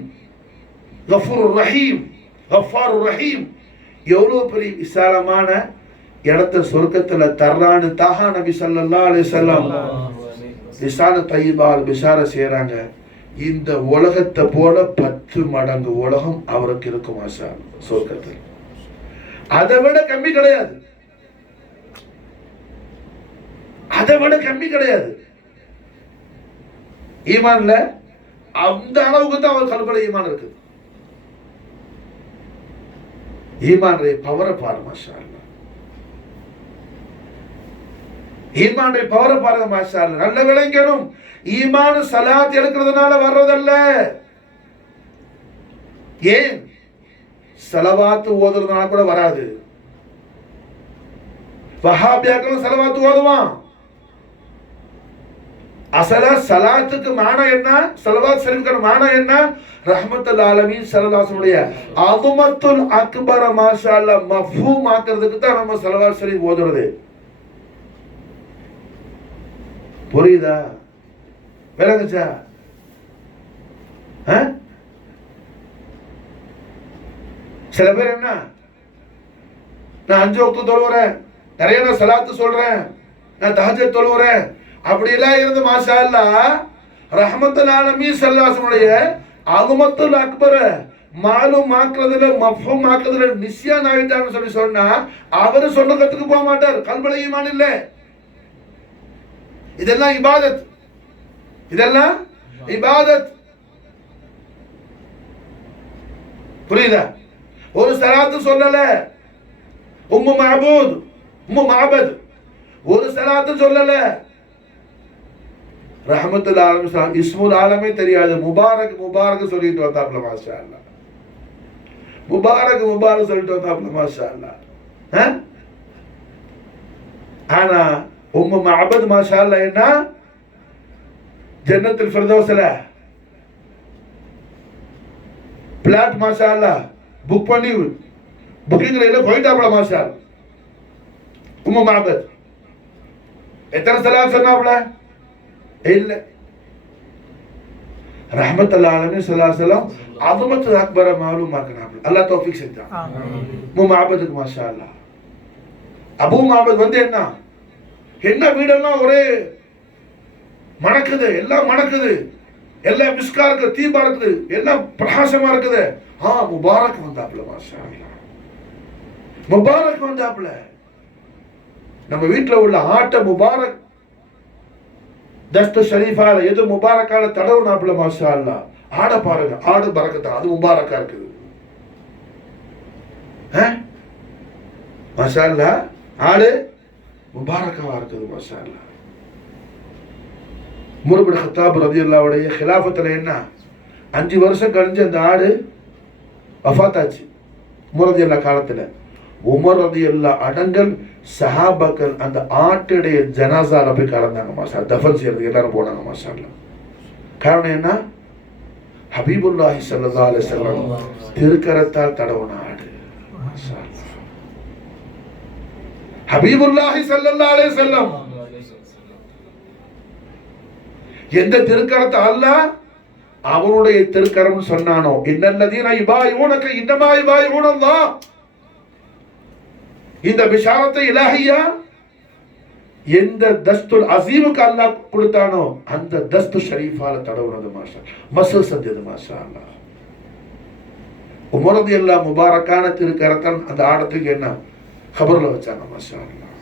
கஃபூருர் ரஹீம், கஃபாருர் ரஹீம், எவ்வளவு பெரிய விசாலமான இடத்த சொர்க்கத்தில் தர்றான்னு தாஹா நபி ஸல்லல்லாஹு அலைஹி வஸல்லம் லிசான தய்யிபால் பிஷார செய்றாங்க. இந்த உலகத்தை போல 10 மடங்கு உலகம் அவருக்கு இருக்கும் மாஷா அல்லாஹ் சொர்க்கத்தில். அதை விட கம்மி கிடையாது, அதை விட கம்மி கிடையாது. ஈமான்ல அந்த அளவுக்கு தான் அவர் கல்புல ஈமான் இருக்கு. ஈமானுடைய பவரை பாரு மாஷா அல்லாஹ், ஈமானுடைய பவரை பாருங்க மாஷா அல்லாஹ். நல்ல விளங்கணும், ஈமான் சலாத் எடுக்கிறதுனால வர்றதல்ல. ஏன் சலவாத்து ஓதுறதுனால கூட வராது. வஹாபியாக்களும் சலவாத்து ஓதுவான். அசலா சலாத்துக்கு மானா என்ன, சலவாத் ஷரீஃப்க்கு மானா என்ன, ரஹ்மத்துல் ஆலமீன் ஸல்லல்லாஹு அலைஹி வஸல்லம் அஸமத்துல் அக்பர மாஷா அல்லாஹ் மஃஹூம் ஆக்கிறதுக்கு தான் நம்ம சலவாத் ஷரீஃப் ஓதுறது. புரியுதா? விளங்குச்சா? சில பேர் என்ன, நான் 5 வக்து தொழுகிறேன், நிறைய நான் சலாத்து சொல்றேன், நான் தஹஜ்ஜத் தொழுகிறேன், அப்படி எல்லாம் இருந்து மாஷா அல்லாஹ் ரஹ்மத்துல் ஆலமீன் ஸல்லல்லாஹு அலைஹி வஸல்லம் அஸமத்துல் அக்பர மாலூம் ஆக்குறதுல மஃஹூம் ஆக்குறதுல நிஸ்யான் ஆயிட்டான்னு சொல்லி சொன்னா அவரு சொன்னதுக்கு போக மாட்டார். கல்புல ஈமான் இல்ல. இதெல்லாம் இபாதத், இதெல்லாம் இபாதத். புரியுதா? ஒரு சலாத்து சொல்லல உம்மு மஅபூத், உம்மு மஅபத், ஒரு சலாத்து சொல்லல. ரஹ்மத்துல் ஆலமீன் இஸ்முல் ஆலமே தெரியாது, முபாரக் முபாரக் சொல்லிட்டு வந்தாப்ல மாஷா அல்லாஹ். முபாரக் முபாரக் சொல்லிட்டு வந்தாப்ல மாஷா அல்லாஹ். ஆனா உம்மு மஅபத் மாஷா அல்லாஹ் என்ன, ஜன்னத்துல் ஃபிர்தௌஸ்ல பிளாட் மாஷா அல்லாஹ் புக் பண்ணி புக்கிங் ரயில போயிட்டாப்ல மாஷா அல்லாஹ். உம்மு மஅபத் எத்தனை சலாத் சொன்னாப்ல? இல்ல. ரஹ்மத்துல் ஆலமீன் ஸல்லல்லாஹு அலைஹி வஸல்லம் அஸமத்துல் அக்பர மாலூம் ஆக்குனாப்ல. அல்லாஹ் தௌஃபீக் செஞ்சான். உம்மு மஅபத்துக்கு மாஷா அல்லாஹ். அபூ மஅபத் வந்து என்ன வீடெல்லாம் ஒரே மணக்குது, எல்லாம் மணக்குது, எல்லாம் மிஸ்கா இருக்குது, தீபா இருக்குது, எல்லாம் பிரகாசமா இருக்குது. முபாரக் வந்தாப்ல மாஷா அல்லாஹ். முபாரக் வந்தாப்புல. நம்ம வீட்டுல உள்ள ஆட்டை முபாரக் தஸ்து ஷரீஃபால எது முபாரக்கால தடவுனாப்புல மாஷா அல்லாஹ். ஆட பாருங்க, ஆடு பறக்கத்தா, அது முபாரக்கா இருக்குது. மாஷா அல்லாஹ், ஆடு முபாரக்காவா இருக்குது மாஷா அல்லாஹ். உமர் இப்னு கத்தாப் ரலியல்லாஹு அன்ஹு খিলাফத்துல என்ன 5 வருஷம் கழிஞ்சு அந்த ஆடு வஃபாத் ஆச்சு. உமர் ரலியல்லாஹு காலத்துல உமர் ரலியல்லாஹு அடங்கல் சஹாபாக்கள் அந்த ஆட்டுடைய ஜனாசால போய் கலந்தாங்க மாஷா. தஃபன் செய்யறதுக்கு எல்லாரும் போனாங்க மாஷா அல்லாஹ். காரணம் என்ன? ஹபீபுல்லாஹி ஸல்லல்லாஹு அலைஹி வஸல்லம் திருக்கரத்தால் தடவுன ஆடு மாஷா அல்லாஹ். ஹபீபுல்லாஹி ஸல்லல்லாஹு அலைஹி வஸல்லம் எந்த திருக்கரத்தை அல்லாஹ் அவனுடைய திருக்கரம் சொன்னானோ, இன்னல்லதீன யுபாயிஊனக இன்னமா யுபாயிஊனல்லாஹ், இந்த பிஷாரத்தை இலாஹியா எந்த தஸ்துல் அசீமுக்கு அல்லாஹ் கொடுத்தானோ அந்த தஸ்து ஷரீஃபால தடவுனது மாஷா, மசூ செஞ்சது மாஷா அல்லாஹ். உமர் ரலியல்லாஹு முபாரக்கான திருக்கரத்தன் அந்த ஆடத்துக்கு என்ன கபர்ல வச்சாங்க மாஷா அல்லாஹ்.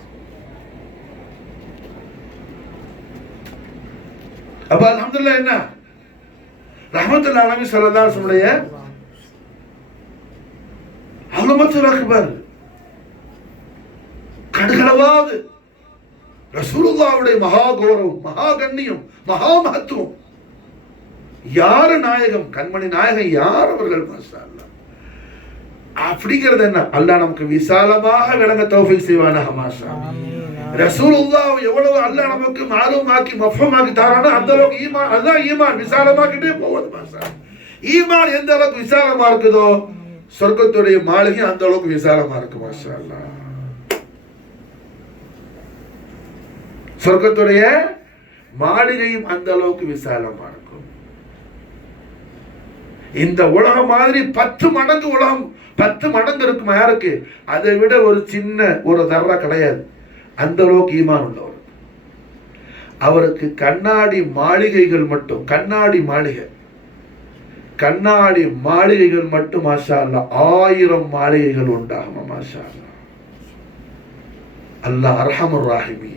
அப்ப அல்ஹம்துலில்லாஹ் என்ன ரஹ்மத்துல் ஆலமீன் ஸல்லல்லாஹு அலைஹி வஸல்லம் அல்மத்துல் அக்பர் கடகளவாது ரசூலுல்லாஹ்வுடைய மகா கௌரவம், மகா கண்ணியம், மகா மகத்துவம். யாரு நாயகம், கண்மணி நாயகம் யார் அவர்கள் மாஷா அல்லாஹ். அப்படிங்கிறது என்ன அல்லாஹ் நமக்கு விசாலமாக விளங்க தௌஃபீக் செய்வானாக மாஷா அல்லாஹ். ரசூலுல்லாஹ் எவ்வளவு அல்லாஹ் நமக்கு மாலூமாக்கி மஃஹூமாக்கி தரானோ அந்த அளவுக்கு ஈமான், அல்லாஹ் ஈமான் விசாலமாக்கிட்டே போவது மாஷா அல்லாஹ். ஈமான் எந்த அளவுக்கு விசாலமா இருக்குதோ சொர்க்கத்துடைய மாளிகை அந்த அளவுக்கு விசாலமா இருக்கு மாஷா அல்லாஹ். சொர்க்கத்துடைய மாளிகையும் அந்த அளவுக்கு விசாலமா இருக்கும். இந்த உலகம் மாதிரி 10 மடங்கு உலகம், 10 மடங்கு இருக்குமா யாருக்கு? அதை விட ஒரு சின்ன ஒரு தர்றா கிடையாது. அந்த அளவுக்கு ஈமான் உள்ளவர். அவருக்கு கண்ணாடி மாளிகைகள் மட்டும், கண்ணாடி மாளிகைகள் மட்டும் மாஷா அல்லாஹ் 1000 மாளிகைகள் உண்டாகும் மாஷா அல்லாஹ். அல்லாஹ் அர்ஹமுர் ராஹிமீன்,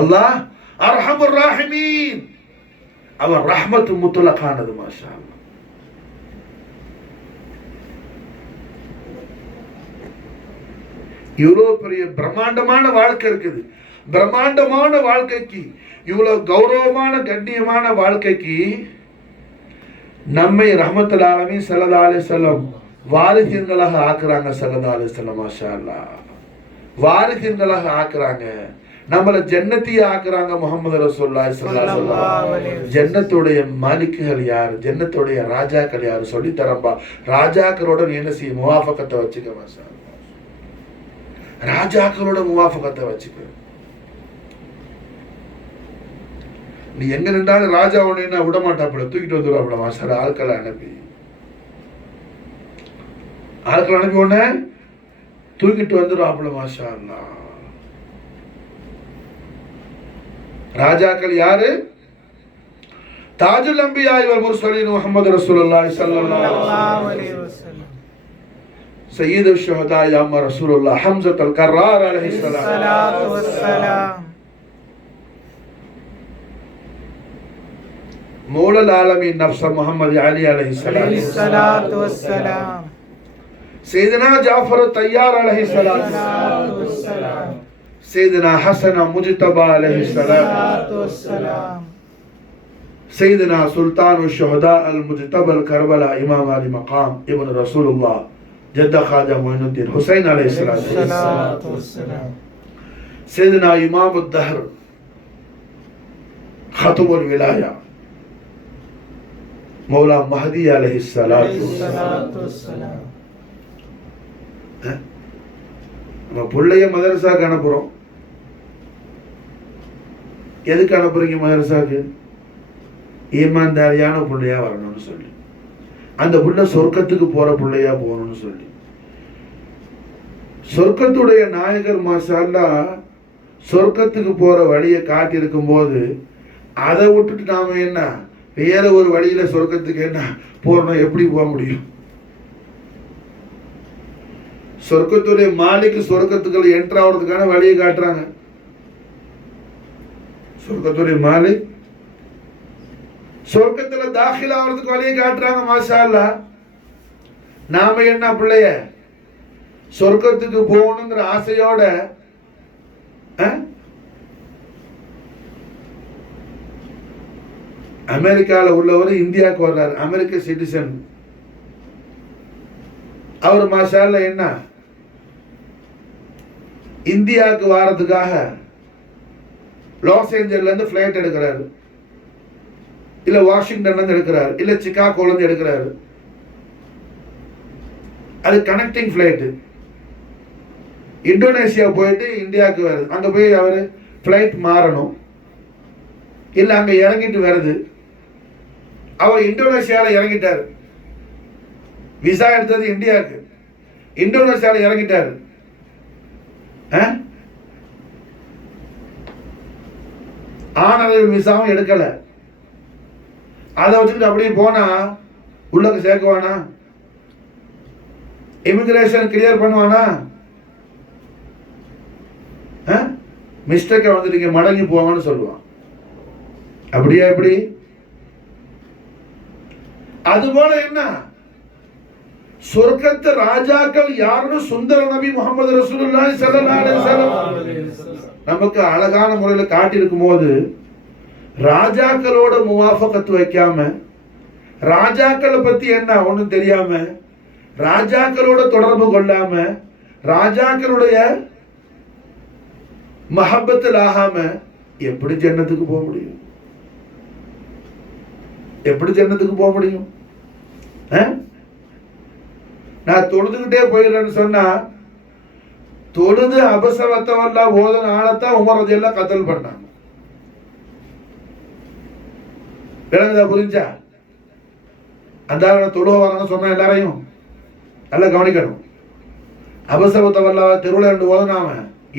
அல்லாஹ் அர்ஹமுர் ராஹிமீன். அவர் ரஹ்மத்து முத்லகானது மாஷா அல்லாஹ். இவ்வளவு பெரிய பிரம்மாண்டமான வாழ்க்கை இருக்குது. பிரம்மாண்டமான வாழ்க்கைக்கு, இவ்வளவு கௌரவமான கண்ணியமான வாழ்க்கைக்கு நம்மை ரஹ்மத்துல் ஆலமீன் ஸல்லல்லாஹு அலைஹி வஸல்லம் வாரிசுகளாக ஆக்குறாங்க. ஸல்லல்லாஹு அலைஹி வஸல்லம் மாஷா அல்லாஹ் வாரிசுகளாக ஆக்குறாங்க. நம்மள ஜன்னத்தி ஆக்குறாங்க. முஹம்மது ரசூலுல்லாஹி ஸல்லல்லாஹு அலைஹி வஸல்லம் ஜன்னத்துடைய மாலிக்குகள் யார், ஜன்னத்துடைய ராஜாக்கள் யார் சொல்லி தரம்பா. ராஜாக்களோட என்ன செய்ய முவாஃபகத்தை வச்சுக்க மாஷா அல்லாஹ். ராஜாக்களோட முவாஃபகத்தை வச்சுக்க. நீ எங்க நின்றாலும் ராஜா உடனே விட மாட்டாப்புல, தூக்கிட்டு வந்துடுவாப்புல மாஷா. ஆட்களை அனுப்பி உடனே தூக்கிட்டு வந்துடுவாப்புல மாஷா அல்லாஹ். ராஜாக்கள் யாரு? தாஜுல் அன்பியா வல் முர்சலீன் முஹம்மது ரசூலுல்லாஹி ஸல்லல்லாஹு அலைஹி வஸல்லம், சய்யிது ஷுஹதா யாம ரசூலுல்லாஹ் ஹம்ஸத்துல் கர்ரார் அலைஹி ஸலாத்து வஸ்ஸலாம், மௌலல் ஆலமீன் நஃப்ஸ முஹம்மது அலி அலைஹி ஸலாத்து வஸ்ஸலாம், சையதுனா ஜாஃபர் தய்யார் அலைஹி ஸலாத்து வஸ்ஸலாம், سيدنا حسن مجتبى عليه الصلاة والسلام، سيدنا سلطان الشهداء المجتبى الكربلاء إمام علي مقام ابن رسول الله جد خواجہ معین الدین حسین علیہ الصلاة والسلام، سيدنا إمام الدهر ختم الولاية مولا مهدي عليه الصلاة والسلام. நம்ம பிள்ளைய மதரசாக்கு அனுப்புறோம். எதுக்கு அனுப்புறீங்க மதரசாக்கு? ஈமான்தாரியான பிள்ளையா வரணும்னு சொல்லி, அந்த பிள்ளை சொர்க்கத்துக்கு போற பிள்ளையா போகணும்னு சொல்லி. சொர்க்கத்துடைய நாயகர் மாஷா அல்லாஹ் சொர்க்கத்துக்கு போற வழியை காட்டியிருக்கும் போது அதை விட்டுட்டு நாம என்ன வேற ஒரு வழியில சொர்க்கத்துக்கு என்ன போறோம்? எப்படி போக முடியும்? சொர்க்கத்துடைய மாலிக்கு சொர்க்கத்துக்குள்ள என்ட்ரு ஆகிறதுக்கான வழியை காட்டுறாங்க. சொர்க்கத்துடைய மாலிக் சொர்க்கத்துல தாখিল ஆகிறதுக்கு வழியை காட்டுறாங்க. மாஷா அல்லாஹ். நாம என்ன பிள்ளைய சொர்க்கத்துக்கு போகணுங்கிற ஆசையோட அமெரிக்காவில் உள்ளவர் இந்தியாவுக்கு வர்றாரு, அமெரிக்க சிட்டிசன். அவர் மாஷா அல்லாஹ் என்ன இந்தியாவுக்கு வாரதுக்காக லாஸ் ஏஞ்சல்ல இருந்து ஃபிளைட் எடுக்கிறாரு, இல்ல வாஷிங்டன்ல இருந்து எடுக்கிறாரு, இல்ல சிகாகோல இருந்து எடுக்கிறாரு. அது கனெக்டிங் ஃபிளைட். இந்தோனேஷியா போயிட்டு இந்தியாவுக்கு வருது. அங்க போய் அவரு ஃபிளைட் மாறணும், இல்ல அங்க இறங்கிட்டு வருது. அவர் இந்தோனேஷியாவில் இறங்கிட்டாரு, விசா எடுத்தது இந்தியாவுக்கு, இந்தோனேஷியாவில் இறங்கிட்டாரு. ஆனவர்கள் விசாவும் எடுக்கல. அதை வச்சுக்கிட்டு அப்படியே போனா உள்ளக்கு சேர்க்குவானா? இமிகிரேஷன் கிளியர் பண்ணுவானா? மிஸ்டேக்க வந்துட்டீங்க மடங்கி போவாங்கன்னு சொல்லுவான். அப்படியா? எப்படி? அதுபோல என்ன சொர்க்கத்து ராஜாக்கள் யாருன்னு சுந்தர நபி முகமது ரசூலுல்லாஹி ஸல்லல்லாஹு அலைஹி வஸல்லம் நமக்கு அழகான முறையில் காட்டியிருக்கும் போது ராஜாக்களோட முவாஃபகத்து வைக்காம, ராஜாக்களை பத்தி என்ன ஒன்றும் தெரியாம, ராஜாக்களோட தொடர்பு கொள்ளாம, ராஜாக்களுடைய மஹப்பத்தில் ஆகாம எப்படி ஜன்னத்துக்கு போக முடியும்? எப்படி ஜன்னத்துக்கு போக முடியும்? நான் தொழுதுகிட்டே போயிடுறேன்னு சொன்னா, தொழுது அபசவத்தவல்லா ஓதன ஆளத்தான் உமர் ரலியல்லாஹு கத்தல் பண்ணாங்க. விளங்குதா? புரிஞ்சா? அந்த தொழுவ வரணும்னு சொன்ன எல்லாரையும் நல்லா கவனிக்கணும். அபசவத்தவல்லா தெருவில் ரெண்டு ஓதனாம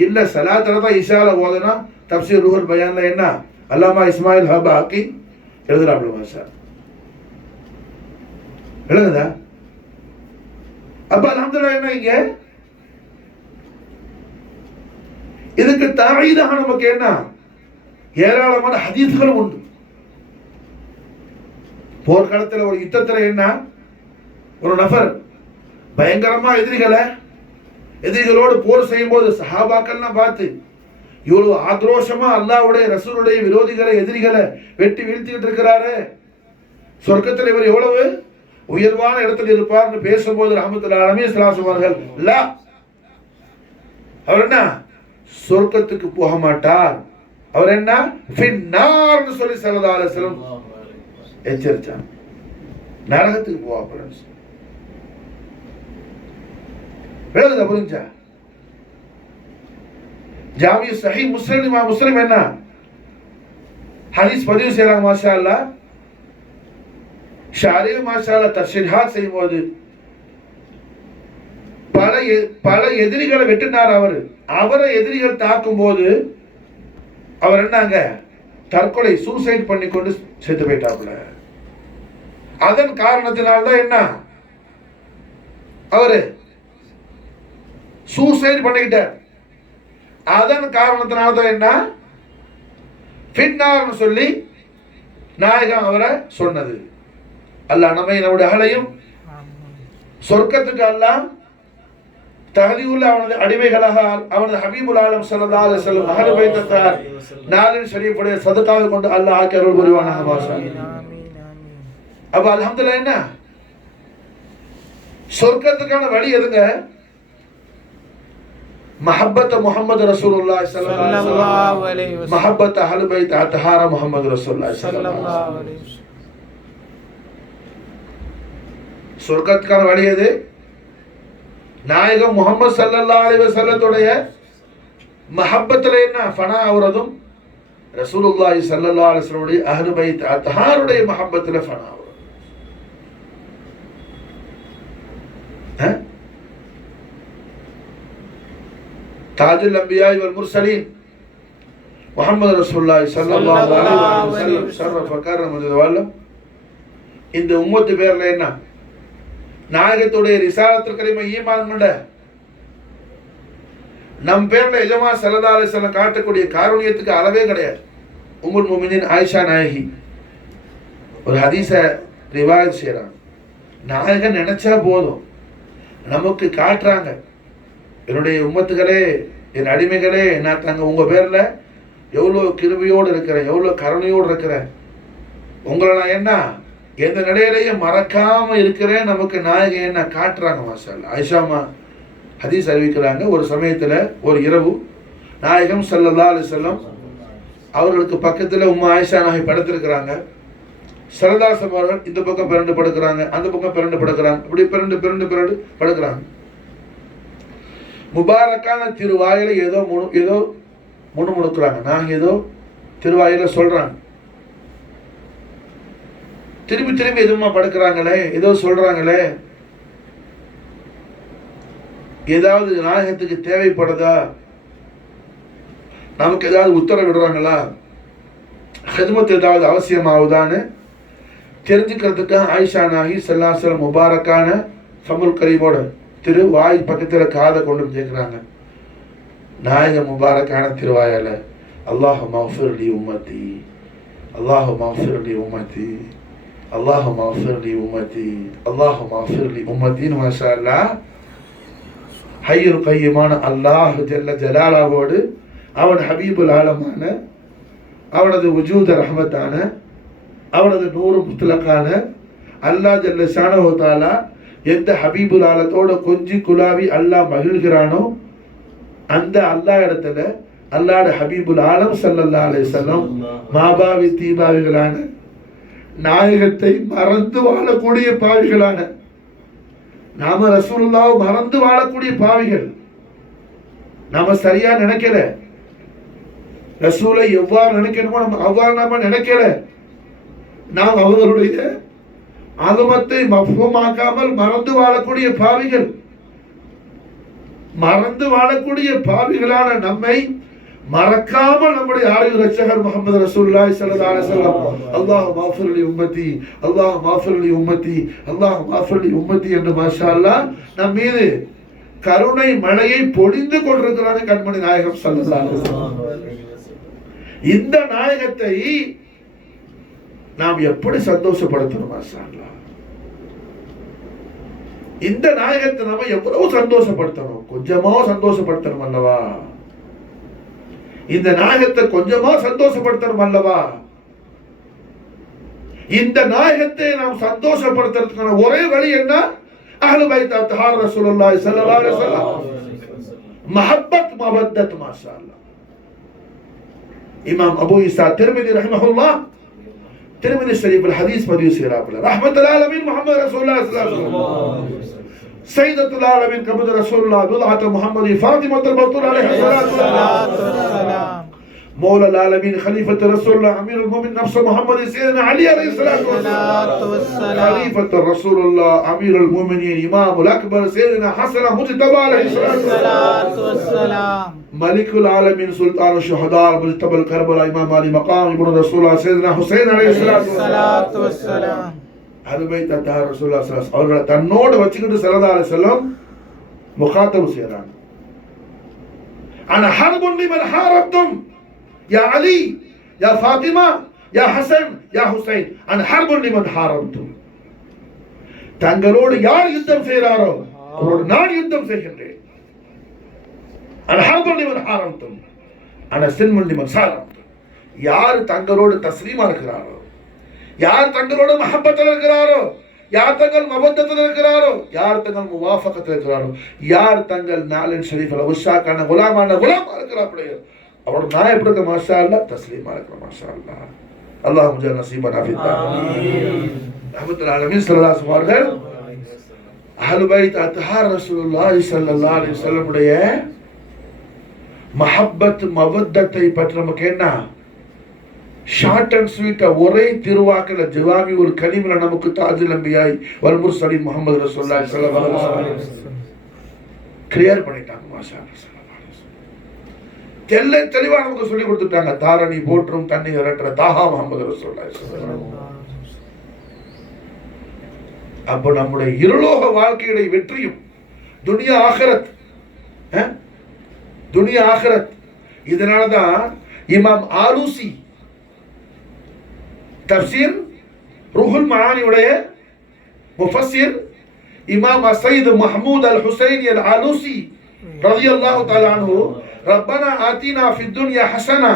இல்ல, சலாத்துல தான் இஷால ஓதனா. தப்சீர் ரூஹுல் பயான்ல என்ன அல்லாமா இஸ்மாயில் ஹபாக்கி எழுதுறாப்ல. மாஷா விளங்குதா? அப்ப அல்ஹம்துலில்லாஹ் என்ன இங்க இதுக்கு தாயீதாக நமக்கு என்ன ஏராளமான ஹதீஸ்களும் உண்டு. போர்க்களத்தில் ஒரு யுத்தத்தில் என்ன ஒரு நபர் பயங்கரமா எதிரிகளோடு போர் செய்யும் போது சஹாபாக்கள்லாம் பார்த்து இவ்வளவு ஆக்ரோஷமா அல்லாஹ்வுடைய ரசூலுடைய விரோதிகளை எதிரிகளை வெட்டி வீழ்த்திக்கிட்டு இருக்கிறாரு, சொர்க்கத்தில் இவர் எவ்வளவு உயர்வான இடத்தில் இருப்பார்னு பேசும்போது ரஹ்மத்துல்லாஹி அலைஹி ஸல்லல்லாஹு அவர்கள் லா, அவர் என்ன சொர்க்கத்துக்கு போக மாட்டார், அவர் என்ன ஃபின்னார்னு சொல்லி ஸல்லல்லாஹு அலைஹி வஸல்லம் எச்சரிச்சாங்க. நரகத்துக்கு போவார். விளங்குதா? புரிஞ்சா? ஜாமி சஹீஹ் முஸ்லிம் என்ன ஹதீஸ் பதிவு செய்யறாங்க. மாஷா அல்லாஹ். ஷாரி மாஷா அல்லாஹ் தஃசீஹாத் செய்யும் போது பல எதிரிகளை வெட்டினார். அவரை எதிரிகள் தாக்கும் போது அவர் என்னங்க தற்கொலை சூசைட் பண்ணி கொண்டு செத்து போயிட்டாப்புல. அதன் காரணத்தினால்தான் என்ன அவரு சூசைட் பண்ணிக்கிட்டார். அதன் காரணத்தினால்தான் என்ன ஃபின்னார்னு சொல்லி நாயகம் அவரை சொன்னது. அல்லாஹ் நம்மை நம்முடைய அகலையும் சொர்க்கத்துக்கு அல்லாஹ் தகுதியுள்ள அவனது அடிமைகளாக அவனது ஹபீபுல் ஆலம் ஸல்லல்லாஹு அலைஹி வஸல்லம் அஹ்லு பைத்தத்தார் நாலின் ஷரீஃபுடைய சதகாவை கொண்டு அல்லாஹ் ஆக்கி அருள் புரிவானாக. மாஷா அல்லாஹ். அப்ப அல்ஹம்துலில்லாஹ் என்ன சொர்க்கத்துக்கான வழி எதுங்க? மஹப்பத் முஹம்மது ரசூலுல்லாஹி ஸல்லல்லாஹு அலைஹி வஸல்லம், மஹப்பத் அஹ்லு பைத் அத்ஹார முஹம்மது ரசூலுல்லாஹி ஸல்லல்லாஹு அலைஹி வஸல்லம். சொர்க்கத்துக்கான வழி எது? நாயகம் முஹம்மது ஸல்லல்லாஹு அலைஹி வஸல்லத்துடைய மஹப்பத்துல என்ன ஃபனா ஆவறதும், ரசூலுல்லாஹி ஸல்லல்லாஹு அலைஹி வஸல்லம் அஹ்லு பைத் அத்ஹாருடைய மஹப்பத்துல ஃபனா ஆவறது. தாஜுல் அன்பியா வல் முர்சலீன் முஹம்மது ரசூலுல்லாஹி ஸல்லல்லாஹு அலைஹி வஸல்லம் ஷரஃப கர்ரம ஜவால. இந்த உம்மத்து பேர்ல என்ன நாயகத்துடைய ரிசாலத்துல் கரீம ஈமான் கொண்ட நம் பேர்ல எஜமா ஸல்லல்லாஹு அலைஹி வஸல்லம் காட்டக்கூடிய காருண்யத்துக்கு அளவே கிடையாது. உம்முல் முஃமினீன் ஆயிஷா நாயகி ஒரு ஹதீஸை ரிவாயத் செய்கிறாங்க. நாயகன் நினைச்சா போதும், நமக்கு காட்டுறாங்க, என்னுடைய உம்மத்துகளே, என் அடிமைகளே, நான் தாங்க உங்கள் பேரில் எவ்வளோ கிருபையோடு இருக்கிறேன், எவ்வளோ கருணையோடு இருக்கிறேன், உங்களை நான் என்ன எந்த நிலையிலையும் மறக்காமல் இருக்கிறேன், நமக்கு நாயகன் என்ன காட்டுறாங்க. மாஷா அல்லாஹ். ஆயிஷாமா ஹதீஸ் அறிவிக்கிறாங்க, ஒரு சமயத்தில் ஒரு இரவு நாயகம் ஸல்லல்லாஹு அலைஹி வஸல்லம் அவர்களுக்கு பக்கத்தில் உம்மா ஆயிஷா நாயகி படுத்திருக்கிறாங்க. சரதாசம் அவர்கள் இந்த பக்கம் பிறண்டு படுக்கிறாங்க, அந்த பக்கம் பிறண்டு படுக்கிறாங்க, இப்படி பிறண்டு பிறண்டு பிறண்டு படுக்கிறாங்க. முபாரக்கான திருவாயில ஏதோ முணுமுணுக்கிறாங்க. நாங்கள் ஏதோ திருவாயில சொல்றாங்க, திரும்பி திரும்பி எதுவுமா படுக்கிறாங்களே, ஏதோ சொல்றாங்களே, ஏதாவது நாயகத்துக்கு தேவைப்படுதா, நமக்கு ஏதாவது உத்தரவிடுறாங்களா, ஹிதமத் ஏதாவது அவசியமாகுதான்னு தெரிஞ்சுக்கிறதுக்காக ஆயிஷா நாயகி ஸல்லல்லாஹு அலைஹி வஸல்லம் முபாரக்கான ஃபமுல் கரீமோட திருவாய் பக்கத்தில் காதை கொண்டு கேட்குறாங்க. நாயக முபாரக்கான திருவாயால அல்லாஹு மஃபிர் லி உம்மதி, அல்லாஹு மஃபிர் லி உம்மதி, அல்லாஹு மஃபிர் லி உம்மதி, அல்லாஹு மஃபிர் லி உம்மதின்னு மாஷா அல்லாஹ் ஹய்யுல் கய்யூமான அல்லாஹ் ஜல்ல ஜலாலாவோடு அவன் ஹபீபுல் ஆலமான அவனது வஜூத ரஹ்மத்தான அவனது நூறு முத்தலக்கான அல்லாஹ் ஜல்ல ஷானஹு தஆலா எந்த ஹபீபுல் ஆலத்தோட கொஞ்சி குலாவி அல்லாஹ் மகிழ்கிறானோ அந்த அல்லாஹ் இடத்துல அல்லாஹ்ட ஹபீபுல் ஆலம் ஸல்லல்லாஹு அலைஹி வஸல்லம் மாபாவி தீபாவிகளான நாயகத்தை மறந்து வாழக்கூடிய பாவிகளான நாம ரசூலுல்லாஹ் மறந்து வாழக்கூடிய பாவிகள், நாம சரியா நினைக்கல, ரசூலை எவ்வாறு நினைக்கணுமோ நம்ம அவ்வாறு நாம நினைக்கல, நாம் அவர்களுடைய ஆகமத்தை மஃபூமாக்காமல் மறந்து வாழக்கூடிய பாவிகள், மறந்து வாழக்கூடிய பாவிகளான நம்மை மறக்காமல் நம்முடைய ஆயுள் ரட்சகர் முஹம்மது ரசூலுல்லாஹி ஸல்லல்லாஹு அலைஹி வஸல்லம் அல்லாஹ் மஃபிர் லி உம்மதி, அல்லாஹ் மஃபிர் லி உம்மதி, அல்லாஹ் மஃபிர் லி உம்மதி என்று மாஷா அல்லாஹ் நம் மீது கருணை மழையை பொழிந்து கொண்டிருக்கிறாங்க கண்மணி நாயகம் ஸல்லல்லாஹு அலைஹி வஸல்லம். இந்த நாயகத்தை நாம் எப்படி சந்தோஷப்படுத்தணும் மாஷா அல்லாஹ்? இந்த நாயகத்தை நாம எவ்வளவு சந்தோஷப்படுத்தணும், கொஞ்சமா சந்தோஷப்படுத்தணும் அல்லவா? இந்த நாயகத்தை கொஞ்சமா சந்தோஷப்படுத்தணும் அல்லவா? இந்த நாயகத்தை நாம் சந்தோஷப்படுத்துறதுக்கான ஒரே வழி என்ன? அஹ்லு பைத் அத்ஹார் ரசூலுல்லாஹி ஸல்லல்லாஹு அலைஹி வஸல்லம் மஹப்பத் மவத்தத் மாஷா அல்லாஹ். இமாம் அபூ ஈசா திர்மிதி ரஹ்மஹுல்லாஹ் திருமதி ஷரீஃபில் ஹதீஸ் பதிவு செய்கிறார்கள். ரஹ்மத்துல் ஆலமீன் முஹம்மது ரசூலுல்லாஹி ஸல்லல்லாஹு அலைஹி வஸல்லம் சையதுல் ஆலமீன் கபது ரசூலுல்லாஹ் துல்ஹத் முஹம்மதி ஃபாத்திமத்துல் பத்தூல் அலைஹி ஸலாத்து வஸலாம் மௌலா العالمين خليفة رسول الله أمير المؤمنين نفس محمد سيدنا علي عليه الصلاة والسلام خليفة رسول الله أمير المؤمنين إمام الأكبر سيدنا حسن مجتبى عليه الصلاة والسلام ملك العالمين سلطان الشهداء مجتبى الكربلاء إمام علي مقام ابن رسول الله سيدنا حسين عليه الصلاة والسلام அஹ்லு பைத் அத்ஹார் ரசூலுல்லாஹி ஸல்லல்லாஹு அலைஹி வஸல்லம் அவர்களை தன்னோடு வச்சுக்கிட்டு ஸல்லல்லாஹு அலைஹி வஸல்லம் முகாத்தபு செய்றாங்க. அன ஹர்புன் லிமன் ஹாரப்தும் யா அலி யா ஃபாத்திமா யா ஹசன் யா ஹுசைன் அன ஹர்புன் லிமன் ஹாரப்தும், தங்களோடு யார் யுத்தம் செய்கிறாரோ அவரோடு நான் யுத்தம் செய்கின்றேன். அன ஹர்புன் லிமன் ஹாரப்தும் அன சின்முன் லிமன் சாரப்தும், யார் தங்களோடு தஸ்லீமா இருக்கிறாரோ, யார் தங்களோட மஹப்பத்தில் இருக்கிறாரோ, யார் தங்கள் மவத்தத்தில் இருக்கிறாரோ, யார் தங்கள் முவாஃபகத்தில் இருக்கிறாரோ, யார் தங்கள் நாலின் ஷரீஃபில் உஷாக்கான குலாமா இருக்கிறார்களோ அவரோட நான் எப்படி இருக்க மாஷா அல்லாஹ் தஸ்லீமா இருக்கிற மாஷா அல்லாஹ். அல்லாஹ் முஜா நசீபனா ஃபித்தா. ரஹ்மத்துல் ஆலமீன் ஸல்லல்லாஹு அலைஹி அவர்கள் அஹ்லு பைத் அத்ஹார் ரசூலுல்லாஹி ஸல்லல்லாஹு அலைஹி வஸல்லம் உடைய மஹப்பத் மவத்தத்தை பற்றி நமக்கு என்ன ஷார்ட் அண்ட் ஸ்வீட்டா ஒரே திருவாக்கில் ஜவாமி ஒரு கலிமில நமக்கு தாஜுல் அம்பியாய் வல் முர்சலீன் முஹம்மது ரசூலுல்லாஹி ஸல்லல்லாஹு அலைஹி வஸல்லம் கிளியர் பண்ணிட்டாங்க மாஷா அல்லாஹ். தெளிவா நமக்கு சொல்லி கொடுத்துட்டாங்க. தாரணி போற்றும் தண்ணி இரட்டுற தாஹா முஹம்மது ரசூலுல்லாஹி ஸல்லல்லாஹு அலைஹி வஸல்லம். அப்போ நம்முடைய இருலோக வாழ்க்கையுடைய வெற்றியும் துனியா ஆகிரத் துனியா ஆகிரத். இதனால தான் இமாம் ஆலூசி தப்சீர் ரூஹுல் மஆனியுடைய முஃபஸ்ஸிர் இமாம் சையத் மஹ்மூத் அல் ஹுசைனி அல் ஆலூசி ரலியல்லாஹு தஆலா அன்ஹு ரப்பனா ஆத்தினா ஃபித் துன்யா ஹஸனா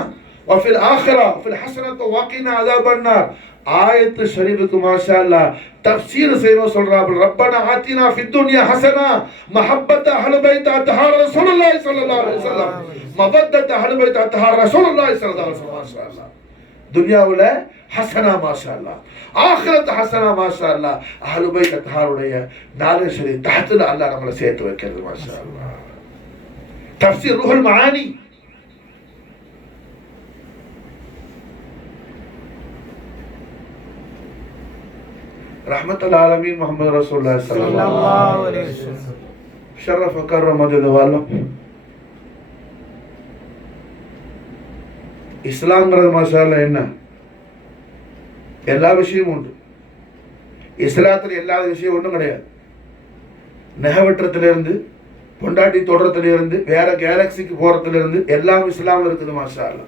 وفي الآخرة في الحسنة وقنا عذاب النار ஆயத்து ஷரீஃபுக்கு மாஷா அல்லாஹ் தஃப்சீர் செய்யணும் சொல்றாங்க. ரப்பனா ஆத்தினா ஃபித் துன்யா ஹஸனா மஹப்பத் அஹ்லு பைத் அத்ஹார் ரசூலுல்லாஹி ஸல்லல்லாஹு அலைஹி வஸல்லம் மவத்தத் அஹ்லு பைத் அத்ஹார் ரசூலுல்லாஹி ஸல்லல்லாஹு அலைஹி வஸல்லம். மாஷா அல்லாஹ் துன்யாவுல ஹஸனா மாஷா அல்லாஹ், ஆகிரத் ஹஸனா மாஷா அல்லாஹ், அஹ்லு பைத் அத்ஹாருடைய நாலு ஷரீஃப் தஹத்துல அல்லாஹ் நம்மளை சேர்த்து வைக்கிறது மாஷா அல்லாஹ். தஃப்சீர் ரூஹுல் மஆனி. रहमतुल आलमीन मोहम्मद रसूलुल्लाह सल्लल्लाहु अलैहि वसल्लम शरफ करम मजद वालों. இஸ்லாம்ங்கிறது மசாலா என்ன? எல்லா விஷயமும் உண்டு. இஸ்லாத்தில் எல்லா விஷயம் ஒன்றும் கிடையாது. நெகவற்றத்திலிருந்து பொண்டாட்டி தொடரத்திலிருந்து வேற கேலக்சிக்கு போறதிலிருந்து எல்லாம் இஸ்லாம்ல இருக்குது மசாலா.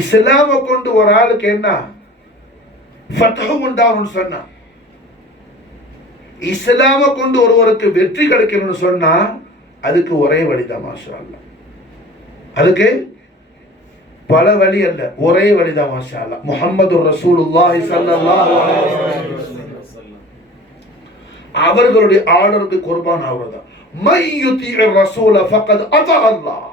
இஸ்லாமை கொண்டு ஒரு ஆளுக்கு என்ன ஃபத்ஹும் உண்டாகும்னு சொன்னா, இஸ்லாமை கொண்டு ஒருவருக்கு வெற்றி கிடைக்கணும்னு சொன்னா அதுக்கு ஒரே வழிதான் மாஷா அல்லாஹ். அதுக்கு பல வழி அல்ல, ஒரே வழிதான் மாஷா அல்லாஹ். முஹம்மது ரசூலுல்லாஹி ஸல்லல்லாஹு அலைஹி வஸல்லம் அவர்களுடைய ஆர்டருக்கு குர்பான் ஆவறதா. மை யுதீர் ரசூல ஃபக்கத் அதா அல்லாஹ்.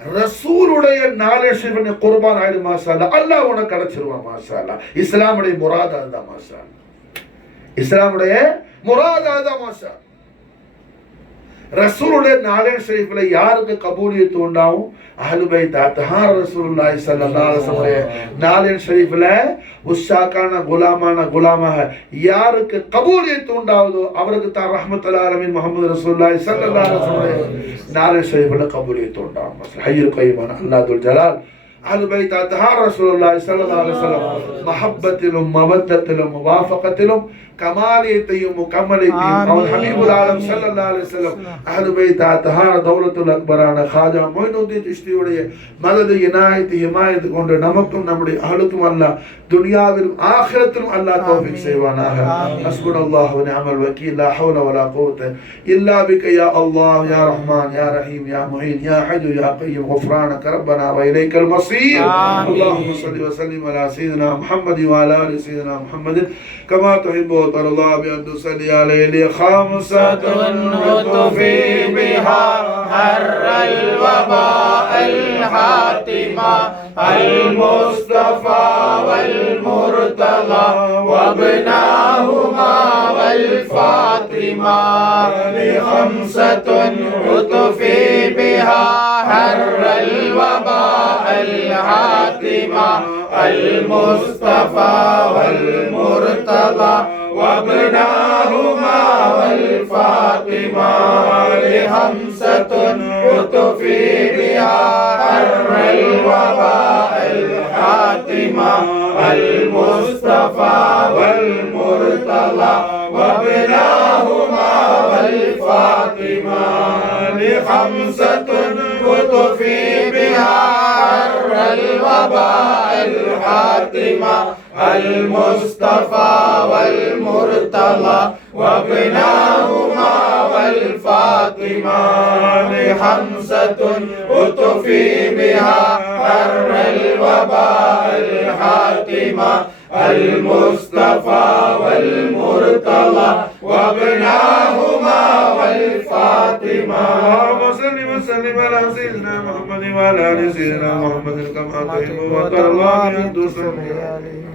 ரசூலுடைய நாலேஜ் குர்பான் ஆயிடு மாஷா அல்லாஹ், அல்லாஹ் உனக்கு கிடைச்சிருவான் மாஷா அல்லாஹ். இஸ்லாமுடைய முராத் அதுதான் மாஷா அல்லாஹ். இஸ்லாமுடைய முராத் அதுதான் மாஷா. ரசூலுடைய நாலேஜ் ஷரீஃப்ல யாருக்கு கபூலியத் உண்டாகும்? அஹ்லு பைத் அத்ஹார் ரசூலுல்லாஹி ஸல்லல்லாஹு அலைஹி வஸல்லம் நாலேஜ் ஷரீஃப்ல உஸ்ஸாக்கான குலாமாக யாருக்கு கபூலியத் உண்டாவுதோ அவருக்கு தான் ரஹ்மத்துல் ஆலமீன் முஹம்மது ரசூலுல்லாஹி ஸல்லல்லாஹு அலைஹி வஸல்லம் நாலேஜ் ஷரீஃப்ல கபூலியத் உண்டாகும். ஹய்யுல் கய்யூம் அல்லாஹ் துல் ஜலால் அஹ்லு பைத் அத்ஹார் ரசூலுல்லாஹி ஸல்லல்லாஹு அலைஹி வஸல்லம் மஹப்பத்திலும் மவத்தத்திலும் முவாஃபகத்திலும் கமாலியத்தையும் முகம்மலியத்தையும் அவன் ஹபீபுல் ஆலம் ஸல்லல்லாஹு அலைஹி வஸல்லம் அஹ்லு பைத் அத்ஹார் தௌலத்துல் அக்பரான காஜா மொய்னுத்தீன் சிஷ்தியுடைய மதது இனாயத்து ஹிமாயத்து கொண்டு நமக்கும் நம்முடைய அஹ்லுக்கும் அல்லாஹ் துனியாவிலும் ஆகிரத்திலும் அல்லாஹ் தௌஃபீக் செய்வானாக. ஹஸ்புனல்லாஹு வ நிஅமல் வக்கீல். லா ஹவ்ல வலா குவத இல்லா பிக யா அல்லாஹ் யா ரஹ்மான் யா ரஹீம் யா முஈன் யா ஹய்யு யா கய்யூம் குஃப்ரானக ரப்பனா வ இலைக்கல் மஸீர். அல்லாஹும்ம ஸல்லி வ சல்லிம் அலா சய்யிதினா முஹம்மதி வ அலா ஆலி சய்யிதினா முஹம்மதின் கமா துஹிப்பு வ தர்லா பி அன் துஸல்லி அலைஹி خمسة نطفي بها حر الوباء الحاتمة المصطفى والمرتضى وابناهما والفاطمة خمسة نطفي بها حر الوباء الحاتمة المصطفى والمرتضى وابناهما والفاطمة لخمسة نطفي بها حر الوباء الحاتمة المصطفى والمرتضى وابناهما والفاطمة لخمسة نطفي بها حر الوباء الحاتمة المصطفى والمرتضى وابناهما والفاطمة لخمسة أطفي بها حر الوباء الحاتمة المصطفى والمرتضى وابناهما والفاطمة. اللهم صل وسلم على سيدنا محمد وعلى آل سيدنا محمد كما تحب وترضى أن تصلي